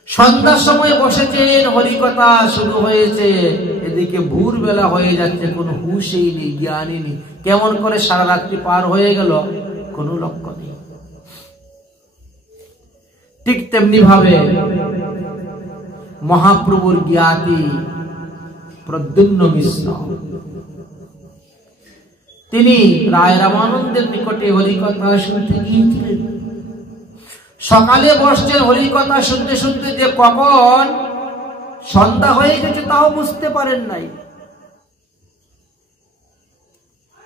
সন্ধ্যার সময় বসেছেন, হরিকথা শুরু হয়েছে, এদিকে ভোর বেলা হয়ে যাচ্ছে, কোনো হুঁশই নেই, জ্ঞানই নেই। কেমন করে সারা রাত্রি পার হয়ে গেল, কোনো লক্ষ্য নেই। ঠিক তেমনি ভাবে মহাপ্রভুর জ্ঞাতি প্রদ্যুম্ন মিশ্র, তিনি রায় রামানন্দের নিকটে হরিকথা শুনতে গিয়েছিলেন। সকালে বসছেন, হরিকথা শুনতে শুনতে যে কখন সন্ধ্যা হয়ে গেছে তাও বুঝতে পারেন নাই।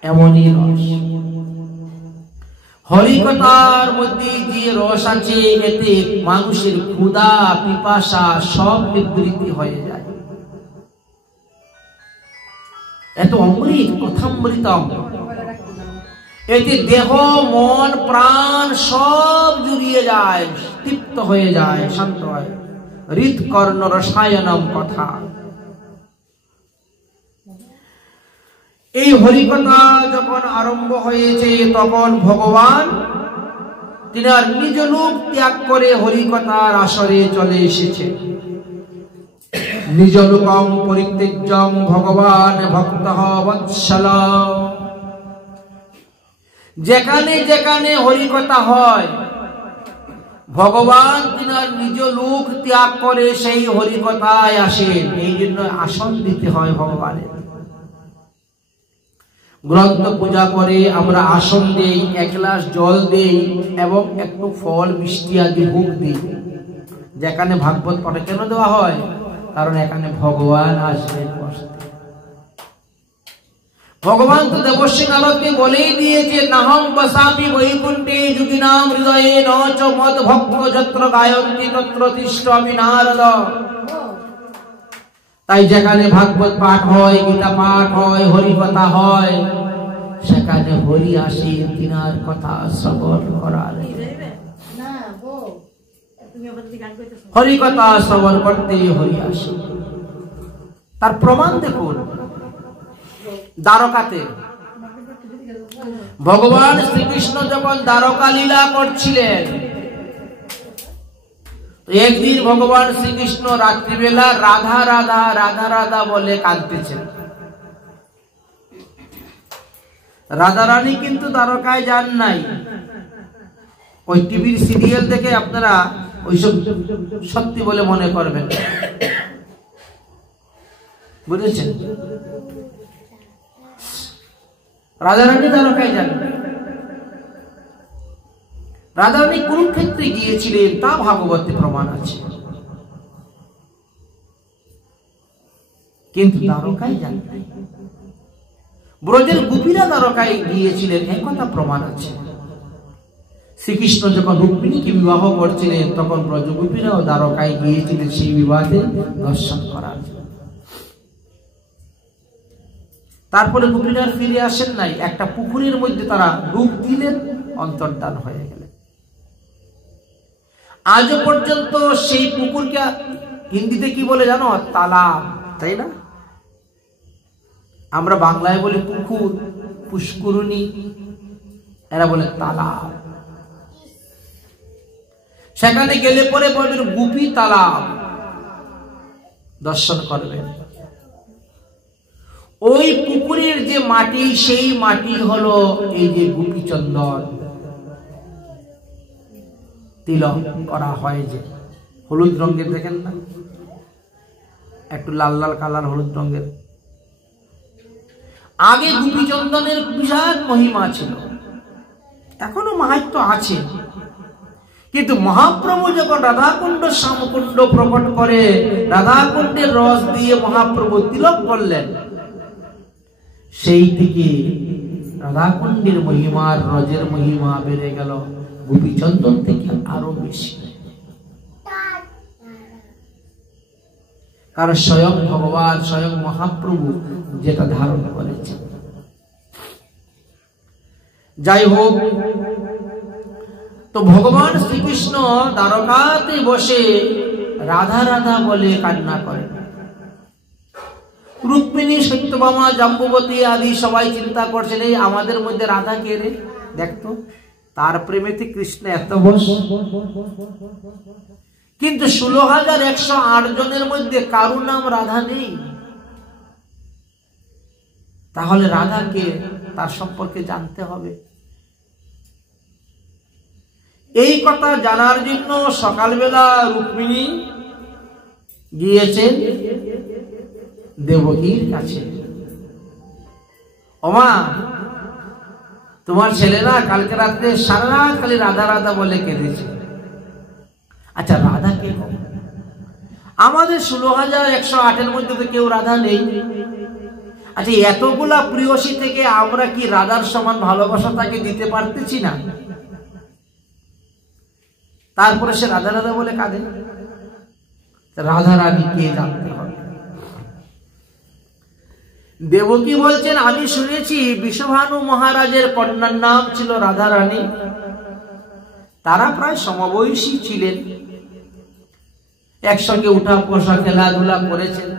এমনই রস হরিকথার মধ্যে, যে রস আছে, এতে মানুষের ক্ষুধা পিপাসা সব নিবৃত্তি হয়ে যায়। এত অমৃত, কথামৃতম। এতে দেহ মন প্রাণ সব জুড়িয়ে যায়, তৃপ্ত হয়ে যায়, শান্ত হয়। হৃৎকর্ণ রসায়নম কথা। এই হরিকথা যখন আরম্ভ হয়েছে, তখন ভগবান তিনি আর নিজ রূপ ত্যাগ করে হরিকথার আসরে চলে এসেছে। নিজ লোকম পরিত্যজ্যং ভগবান ভক্তঃ বৎসল। যেখানে যেখানে হরিকথা হয়, ভগবান তিনি আর নিজ লোক ত্যাগ করে সেই হরিকথায় আসেন। এই জন্য আসন দিতে হয় ভগবানের। গ্রন্থ পূজা করে আমরা আসন দেই, এক গ্লাস জল দেই এবং একটু ফল মিষ্টি আদি ভোগ দিই। যেখানে ভাগবত পাঠে কেন দেওয়া হয়? কারণ এখানে ভগবান আসবেন বসতে। ভগবান তো দেবশ্রী নারদকে বলেই দিয়েছে, নাহং বসামি বৈকুণ্ঠে যোগিনাম হৃদয়ে ন চ মদ ভক্ত যত্র গায়ন্তি তত্র তিষ্ঠমি নারদ। তাই যেখানে ভাগবত পাঠ হয়, গীতা পাঠ হয়, হরিকথা হয়, সেখানে হরি আসে তিনার কথা শ্রবণ করার, হরি কথা শ্রবণ করতে হরি আসে। তার প্রমাণ দেখুন, দ্বারকাতে ভগবান শ্রীকৃষ্ণ যখন দ্বারকা লীলা করছিলেন, একদিন ভগবান শ্রীকৃষ্ণ রাত্রিবেলা রাধা রাধা রাধা রাধা বলে কাঁদতেছেন। রাধা রানী কিন্তু দ্বারকায় যান নাই। ওই টিভির সিরিয়াল দেখে আপনারা ওইসব সত্যি বলে মনে করবেন, বুঝেছেন? রাধা রানী দ্বারকায় যান। রাধা রানী কুরুক্ষেত্রে গিয়েছিলেন, তা ভাগবতে প্রমাণ আছে, কিন্তু দ্বারকায় যান নাই। ব্রজের গোপীরা দ্বারকায় গিয়েছিলেন, একথা প্রমাণ আছে। শ্রীকৃষ্ণ যখন রুক্মিণীকে বিবাহ করছিলেন, তখন ব্রজ গোপীরাও দ্বারকায় গিয়েছিলেন সেই বিবাহে দর্শন করার। তারপরে গোপীরা ফিরে আসেন নাই, একটা পুকুরের মধ্যে তারা ডুব দিলেন, অন্তর্ধান হয়ে গেলেন। আজও পর্যন্ত সেই পুকুরকে হিন্দিতে কি বলে জানো? তালাব, তাই না? আমরা বাংলায় বলি পুকুর, পুষ্করণী, এরা বলে তালাব। সেখানে গেলে পরে বলবেন গোপী তালাব দর্শন করবেন। ওই পুকুরের যে মাটি, সেই মাটি হলো এই যে গোপী চন্দন তিলক করা হয়, যে হলুদ রঙের, দেখেন না, একটু লাল লাল কালার হলুদ রঙের। আগে গোপী চন্দনের বিরাট মহিমা ছিল, এখনো মাহাত্ম্য আছে, কিন্তু মহাপ্রভু যখন রাধাকুণ্ড শ্যামকুণ্ড প্রকট করে, রাধাকুণ্ডের রস দিয়ে মহাপ্রভু তিলক করলেন, সেই থেকে রাধাকুণ্ডের মহিমার, রজের মহিমা বেড়ে গেল গোপীচন্দন থেকে আরো বেশি। কারণ স্বয়ং ভগবান, স্বয়ং মহাপ্রভু যেটা ধারণ করেছেন। যাই হোক, তো ভগবান শ্রীকৃষ্ণ দ্বারকাতে বসে রাধা রাধা বলে কান্না করেন। রুক্মিণী, সত্যভামা, জাম্বুবতী আদি সবাই চিন্তা করছেন, এই আমাদের মধ্যে রাধা কে রে, দেখতো তার প্রেমেতে কৃষ্ণ এত বস। কিন্তু 16,108 জনের মধ্যে কারো নাম রাধা নেই। তাহলে রাধাকে, তার সম্পর্কে জানতে হবে। এই কথা জানার জন্য সকালবেলা রুক্মিণী গিয়েছেন দেবকীর কাছে। ওমা, তোমার ছেলেরা কালকে রাত্রে সারা রাত খালি রাধা রাধা বলে কেঁদেছে। আচ্ছা, রাধা কে? আমাদের 16,108 মধ্যে তো কেউ রাধা নেই। আচ্ছা, এতগুলা প্রিয়সী থেকে আমরা কি রাধার সমান ভালোবাসা তাকে দিতে পারতেছি না? তারপরে সে রাধা রাধা বলে কাঁদে। রাধা রানী কে জানতে হবে। দেবকী বলছেন, আমি শুনেছি বিশ্বভানু মহারাজের কন্যার নাম ছিল রাধা রানী। তারা প্রায় সমবয়সী ছিলেন, একসঙ্গে উঠা বসা খেলাধুলা করেছেন।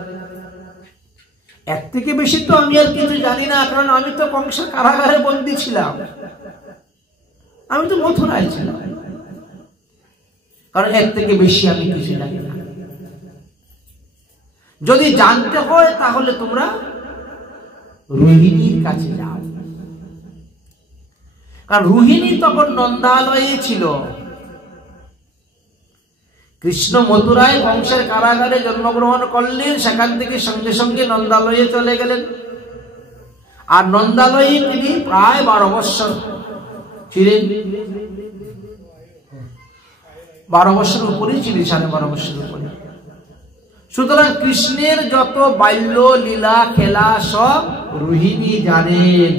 এর থেকে বেশি তো আমি আর কিছু জানি না, কারণ আমি তো কংসের কারাগারে বন্দী ছিলাম, আমি তো মথুরায় ছিলাম। কারণ এর থেকে বেশি আমি কিছু জানি না। যদি জানতে হয় তাহলে তোমরা রোহিণীর কাছে যাও, কারণ রোহিণী তখন নন্দালয়ে ছিল। কৃষ্ণ মথুরায় কংসের কারাগারে জন্মগ্রহণ করলেন, সেখান থেকে সঙ্গে সঙ্গে নন্দালয়ে চলে গেলেন। আর নন্দালয়ে তিনি প্রায় 12 বৎসর ছিলেন। 12 বৎসরের উপরেই ছিলেন, 12.5 বৎসরের উপরে। সুতরাং কৃষ্ণের যত বাল্য লীলা খেলা সব রোহিণী জানেন।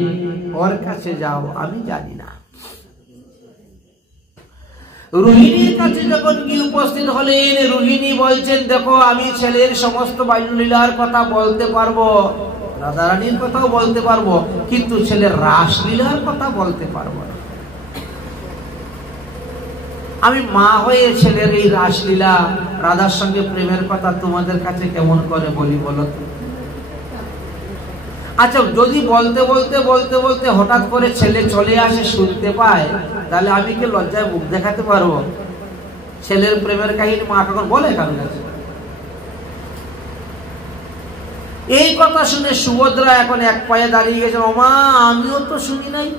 ওর কাছে যাও, আমি জানি না। রোহিণীর কাছে যখন গিয়ে উপস্থিত হলেন, রোহিণী বলছেন, দেখো আমি ছেলের সমস্ত বাল্যলীলার কথা বলতে পারবো, রাধারানীর কথাও বলতে পারবো, কিন্তু ছেলের রাসলীলার কথা বলতে পারবো না। আমি মা হয়ে ছেলের এই রাসলীলা, রাধার সঙ্গে প্রেমের কথা তোমাদের কাছে কেমন করে বলি বলো তো? আচ্ছা, যদি বলতে বলতে বলতে বলতে হঠাৎ করে ছেলে চলে আসে, শুনতে পায়, তাহলে আমি কি লজ্জায় মুখ দেখাতে পারবো? ছেলের প্রেমের কাহিনী মা কখন বলে কারণ কাছে? এই কথা শুনে সুভদ্রা এখন এক পায়ে দাঁড়িয়ে গেছে, ওমা আমিও তো শুনি নাই,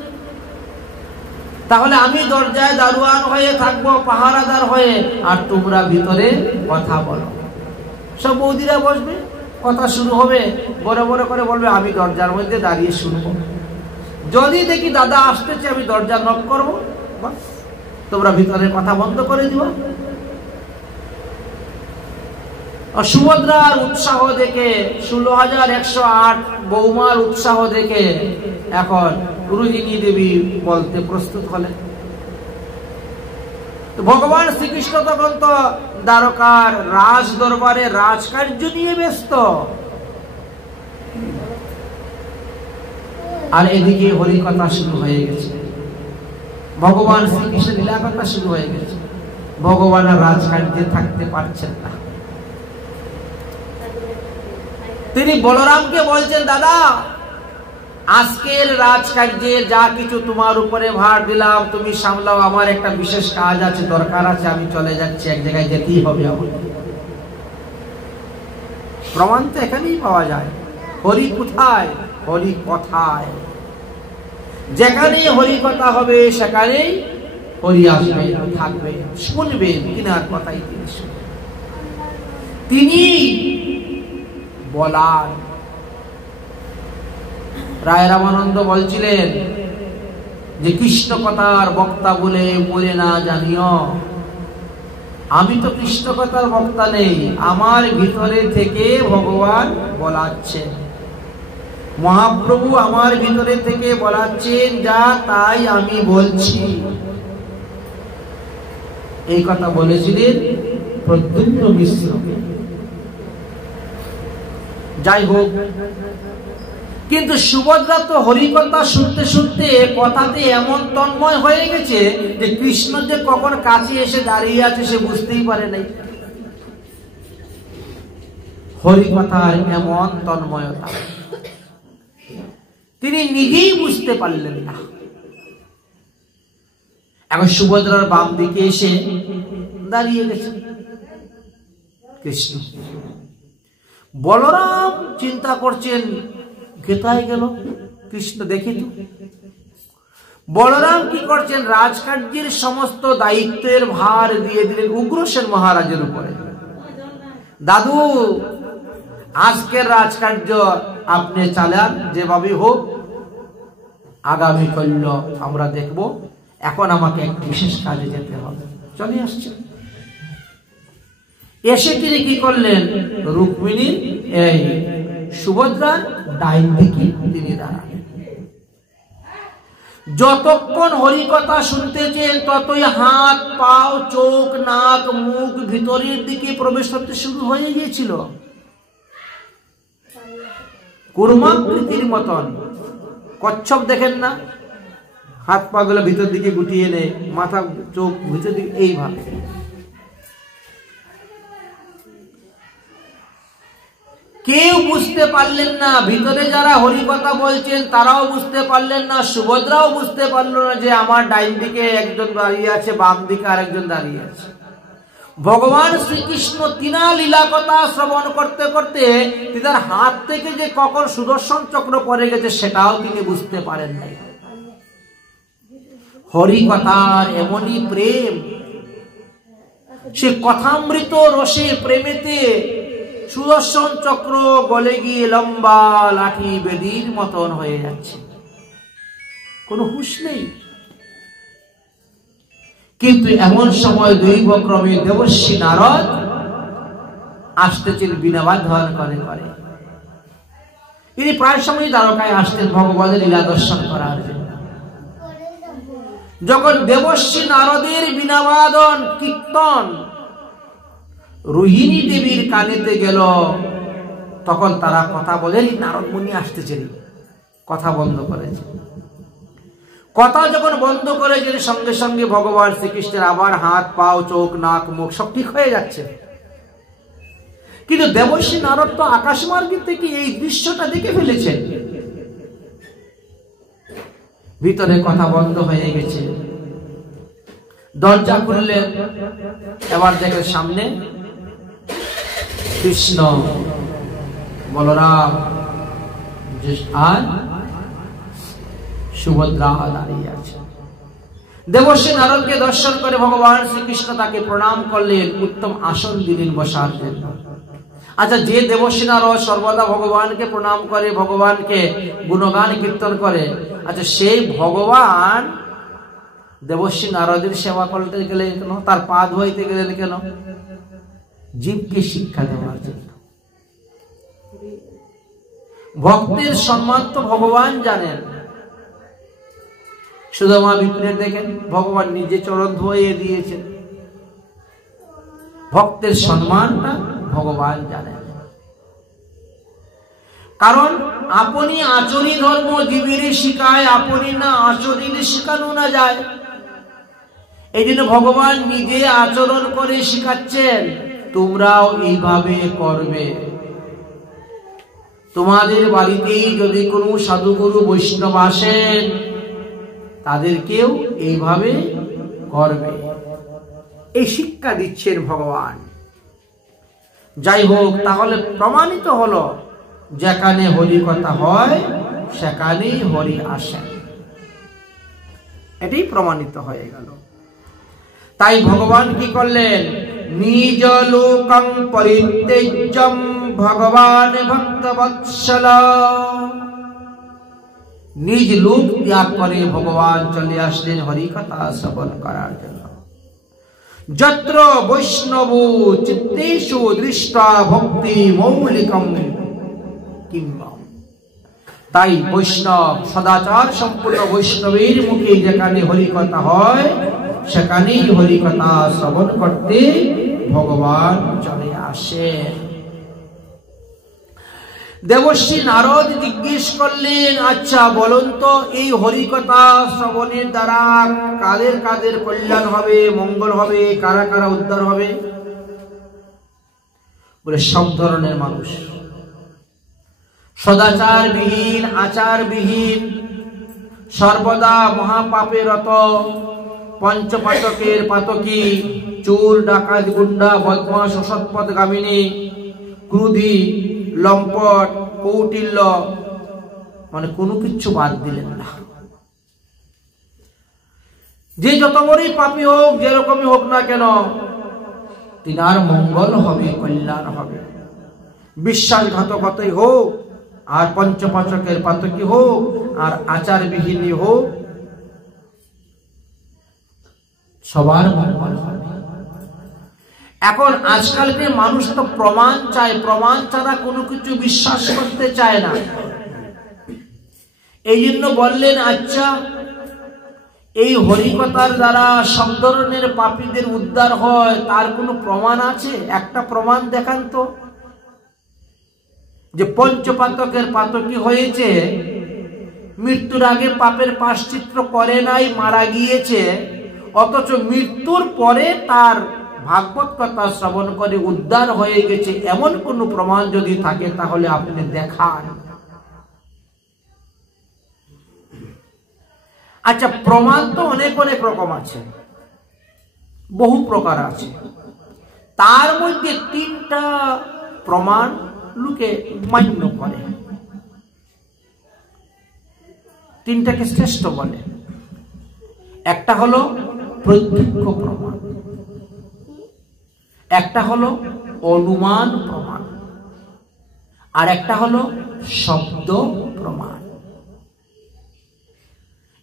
তাহলে আমি দরজায় দারোয়ান হয়ে থাকবো, পাহারাদার হয়ে, আর তোমরা ভিতরে কথা বলো। সব বৌদিরা বসবে, কথা শুরু হবে, বড় বড় করে বলবে আমি দরজার মধ্যে দাঁড়িয়ে শুনবো। যদি দেখি দাদা আসতেছে, আমি দরজা নক করবো, তোমরা ভিতরে কথা বন্ধ করে দিও। সুভদ্রার উৎসাহ দেখে, 16,108 বৌমার উৎসাহ দেখে এখন রোহিণী দেবী বলতে প্রস্তুত হলেন। ভগবান শ্রীকৃষ্ণ তখন তো দ্বারকার রাজ দরবারে রাজকার্য নিয়ে ব্যস্ত, আর এদিকে হরিকথা শুরু হয়ে গেছে, ভগবান শ্রীকৃষ্ণের লীলা কথা শুরু হয়ে গেছে। ভগবান আর রাজকার্যে থাকতে পারছেন না। তিনি বলরামকে বলছেন, দাদা আজকের রাজকার্যে যা কিছু তোমার উপরে ভার দিলাম তুমি সামলাও, আমার একটা বিশেষ কাজ আছে, দরকার আছে, আমি চলে যাচ্ছি, এক জায়গায় যেতেই হবে আমার। প্রমাণ তো এখানেই পাওয়া যায়। হরি কোথায়? হরি কথায়। যেখানে হরি কথা হবে সেখানেই হরি আসবে, থাকবে, শুনবেন, কিনার কথাই তিনি শুনবেন। তিনি বলার। রায় রামানন্দ বলছিলেন যে কৃষ্ণ কথার বক্তা বলে বলে না জানিও, আমি তো কৃষ্ণ কথার বক্তা নেই, আমার ভিতরে থেকে ভগবান বলাচ্ছেন, মহাপ্রভু আমার ভিতরে থেকে বলাচ্ছেন, যা তাই আমি বলছি। এই কথা বলেছিলেন প্রদ্যুম্ন মিশ্র। যাই হোক, কিন্তু সুভদ্রা তো হরিকথা শুনতে শুনতে কথাতে এমন তন্ময় হয়ে গেছে যে কৃষ্ণ যে কখন কাছে এসে দাঁড়িয়ে আছে সে বুঝতেই পারে নাই। হরিকথার এমন তন্ময়তা তিনি নিজেই বুঝতে পারলেন না। এখন সুভদ্রার বাম দিকে এসে দাঁড়িয়ে গেছে কৃষ্ণ। বলরাম চিন্তা করছেন, কোথায় গেল কৃষ্ণ, দেখি তো। বলরাম কি করছেন, রাজকার্যের সমস্ত দায়িত্বের ভার দিয়ে দিলেন উগ্রসেন মহারাজের উপরে। দাদু আজকের রাজকার্য আপনি চালান, যেভাবে হোক, আগামী কল্য আমরা দেখব, এখন আমাকে এক বিশেষ কাজে যেতে হবে। চলে আসছে। এসে তিনি কি করলেন, রুক্মিণীর এই সুভদ্রার ডাইন দিকে তিনি দাঁড়ালেন। যতক্ষণ হরিকথা শুনতেছেন ততই হাত, পাও, চোখ, নাক, মুখ ভিতরের দিকে প্রবেশ করতে শুরু হয়ে গিয়েছিল। কুর্মাকৃতির মতন, কচ্ছপ দেখেন না, হাত পা গুলো ভিতর দিকে গুটিয়ে নেয়, মাথা চোখ ভিতর দিকে, এইভাবে। কেউ বুঝতে পারলেন না, ভিতরে যারা হরিকথা বলছেন তারাও বুঝতে পারলেন না, সুভদ্রাও বুঝতে পারলো না যে আমার ডাইন দিকে একজন দাঁড়িয়ে আছে, বাম দিকে আরেকজন দাঁড়িয়ে আছে। ভগবান শ্রীকৃষ্ণ তিনা লীলা কথা শ্রবণ করতে করতে তার হাত থেকে যে কখন সুদর্শন চক্র পড়ে গেছে সেটাও তিনি বুঝতে পারেন নাই। হরিকথার এমনই প্রেম, সে কথামৃত রসে প্রেমেতে সুদর্শন চক্র গলে গিয়ে লম্বা লাঠি বেদির মতন হয়ে যাচ্ছে, কোনো হুঁশ নেই। কিন্তু এমন সময় দৈবক্রমে দেবর্ষী নারদ আসতেছেন বীণাবাদ ধারণ করে করে। তিনি প্রায় সময় দ্বারকায় আসতেন ভগবানের লীলা দর্শন করার জন্য। যখন দেবর্ষী নারদের বীণাবাদন কীর্তন রোহিণী দেবীর কানেতে গেল, তখন তারা কথা বলেনি, নারদ মুনি আসতেছেন, কথা বন্ধ করেছে। কথা যখন বন্ধ করেছেন সঙ্গে সঙ্গে ভগবান শ্রীকৃষ্ণের আবার হাত, পাও, চোখ, নাক, মুখ সব ঠিক হয়ে যাচ্ছে। কিন্তু দেবর্ষি নারদ তো আকাশমার্গে থেকে এই দৃশ্যটা দেখে ফেলেছেন। ভিতরে কথা বন্ধ হয়ে গেছে। দরজা খুললেন, এবার দেখে সামনে কৃষ্ণ, বলরাম আর সুভদ্রা দাঁড়িয়ে আছে। দেবর্ষি নারদকে দর্শন করে ভগবান শ্রীকৃষ্ণ তাকে প্রণাম করলেন, উত্তম আসন দিলেন বসার জন্য। আচ্ছা, যে দেবর্ষি নারদ সর্বদা ভগবানকে প্রণাম করে, ভগবানকে গুণগান কীর্তন করে, আচ্ছা সেই ভগবান দেবর্ষি নারদের সেবা করতে গেলেন কেন? তার পা ধোয়াইতে গেলেন কেন? জীবকে শিক্ষা দেওয়ার জন্য। ভক্তের সম্মান তো ভগবান জানেন। সুদামা বিপ্রের দেখেন, ভগবান নিজে চরণ ধুয়ে দিয়েছেন। ভক্তের সম্মানটা ভগবান জানেন। কারণ আপনি আচরি ধর্ম জীবের শিখায়, আপনি না আচরিলে শিখানো না যায়। এই জন্য ভগবান নিজে আচরণ করে শিখাচ্ছেন, তোমরাও এইভাবে করবে। তোমাদের বাড়িতেই যদি কোনো সাধুগুরু বৈষ্ণব আসেন, তাদেরকেও এইভাবে করবে, এই শিক্ষা দিচ্ছেন ভগবান। যাই হোক, তাহলে প্রমাণিত হলো যেখানে হরি কথা হয় সেখানেই হরি আসেন, এটাই প্রমাণিত হয়ে গেল। তাই ভগবান কি করলেন? নিজ লোকং পরিত্যজ্যম ভগবান ভক্তবৎসল, নিজ লোক ত্যাগ করে ভগবান চলে আসলেন হরিকথা শ্রবণ করার জন্য। যত্র বৈষ্ণব চিত্তেষু দৃষ্টা ভক্তি মৌলিকম কিম্বম। তাই বৈষ্ণব, সদাচার সম্পূর্ণ বৈষ্ণবের মুখে যেখানে হরিকথা হয় সেখানেই হরিকথা শ্রবণ করতে ভগবান চলে আসেন। দেবর্ষি নারদ জিজ্ঞেস করলেন, আচ্ছা বলুন তো, এই হরিকথা শ্রবণের দ্বারা কাদের কাদের কল্যাণ হবে, মঙ্গল হবে, কারা কারা উদ্ধার হবে? বলে সব ধরনের মানুষ, সদাচার বিহীন, আচার বিহীন, সর্বদা মহাপাপে রত, পঞ্চপাতকের পাতকী, চোর, ডাকাত, গুন্ডা, বদমাশ, অসৎপথগামিনী, ক্রোধী, লম্পট, কৌটিল্য, মানে কোনো কিছু বাদ দিলেন না। যে যত বড়ই পাপী হোক, যেরকমই হোক না কেন, তিনার মঙ্গল হবে, কল্যাণ হবে। বিশ্বাসঘাতকতাই হোক, আর পঞ্চপাতকের পাতকী হোক, আর আচার বিহীনই হোক, সবার মঙ্গল হবে। এখন আজকালকে মানুষ তো প্রমাণ চায়, প্রমাণ ছাড়া কোনো কিছু বিশ্বাস করতে চায় না। এই জন্য বললেন, আচ্ছা এই হরিকথার দ্বারা সব ধরনের পাপীদের উদ্ধার হয়, তার কোনো প্রমাণ আছে? একটা প্রমাণ দেখান তো, যে পঞ্চপাতকের পাতকী হয়েছে, মৃত্যুর আগে পাপের প্রায়শ্চিত্ত করে নাই, মারা গিয়েছে, অথচ মৃত্যুর পরে তার ভাগবত কথা শ্রবণ করে উদ্ধার হয়ে গেছে, এমন কোন প্রমাণ যদি থাকে তাহলে আপনি দেখান। আচ্ছা, প্রমাণ তো অনেক অনেক রকম আছে, বহু প্রকার আছে। তার মধ্যে তিনটা প্রমাণ লোকে মান্য করে, তিনটাকে শ্রেষ্ঠ বলে। একটা হলো প্রত্যক্ষ প্রমাণ, একটা হলো অনুমান প্রমাণ, আর একটা হলো শব্দ প্রমাণ।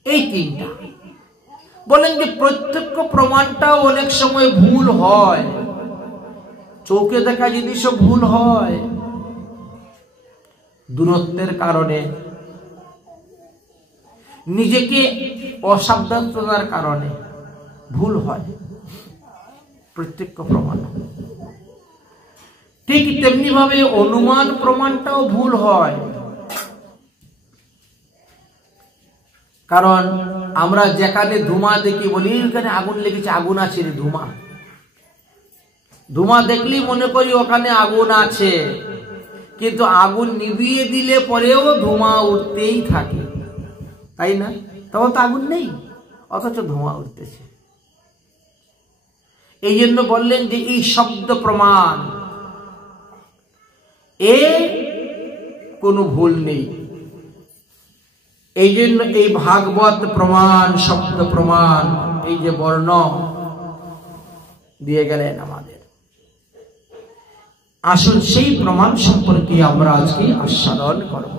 এই তিনটা বলেন যে প্রত্যক্ষ প্রমাণটা অনেক সময় ভুল হয়, চোখে দেখা জিনিস ভুল হয়, দূরত্বের কারণে, নিজেকে অসাবধানতার কারণে ভুল হয় প্রত্যক্ষ প্রমাণ। ঠিক তেমনি ভাবে অনুমান প্রমাণটাও ভুল হয়। কারণ আমরা যেখানে ধোঁয়া দেখি বলি এখানে আগুন লেগেছে, আগুন আছে রে, ধোঁয়া ধোঁয়া দেখলেই মনে করি ওখানে আগুন আছে, কিন্তু আগুন নিভিয়ে দিলে পরেও ধোঁয়া উঠতেই থাকে, তাই না? তখন তো আগুন নেই, অথচ ধোঁয়া উঠতেছে। এই জন্য বললেন যে এই শব্দ প্রমাণ এ কোনো ভুল নেই। এই জন্য এই ভাগবত প্রমাণ, শব্দ প্রমাণ, এই যে বর্ণ দিয়ে গেলেন আমাদের, আসল সেই প্রমাণ সম্পর্কে আমরা আজকে আস্বাদন করব।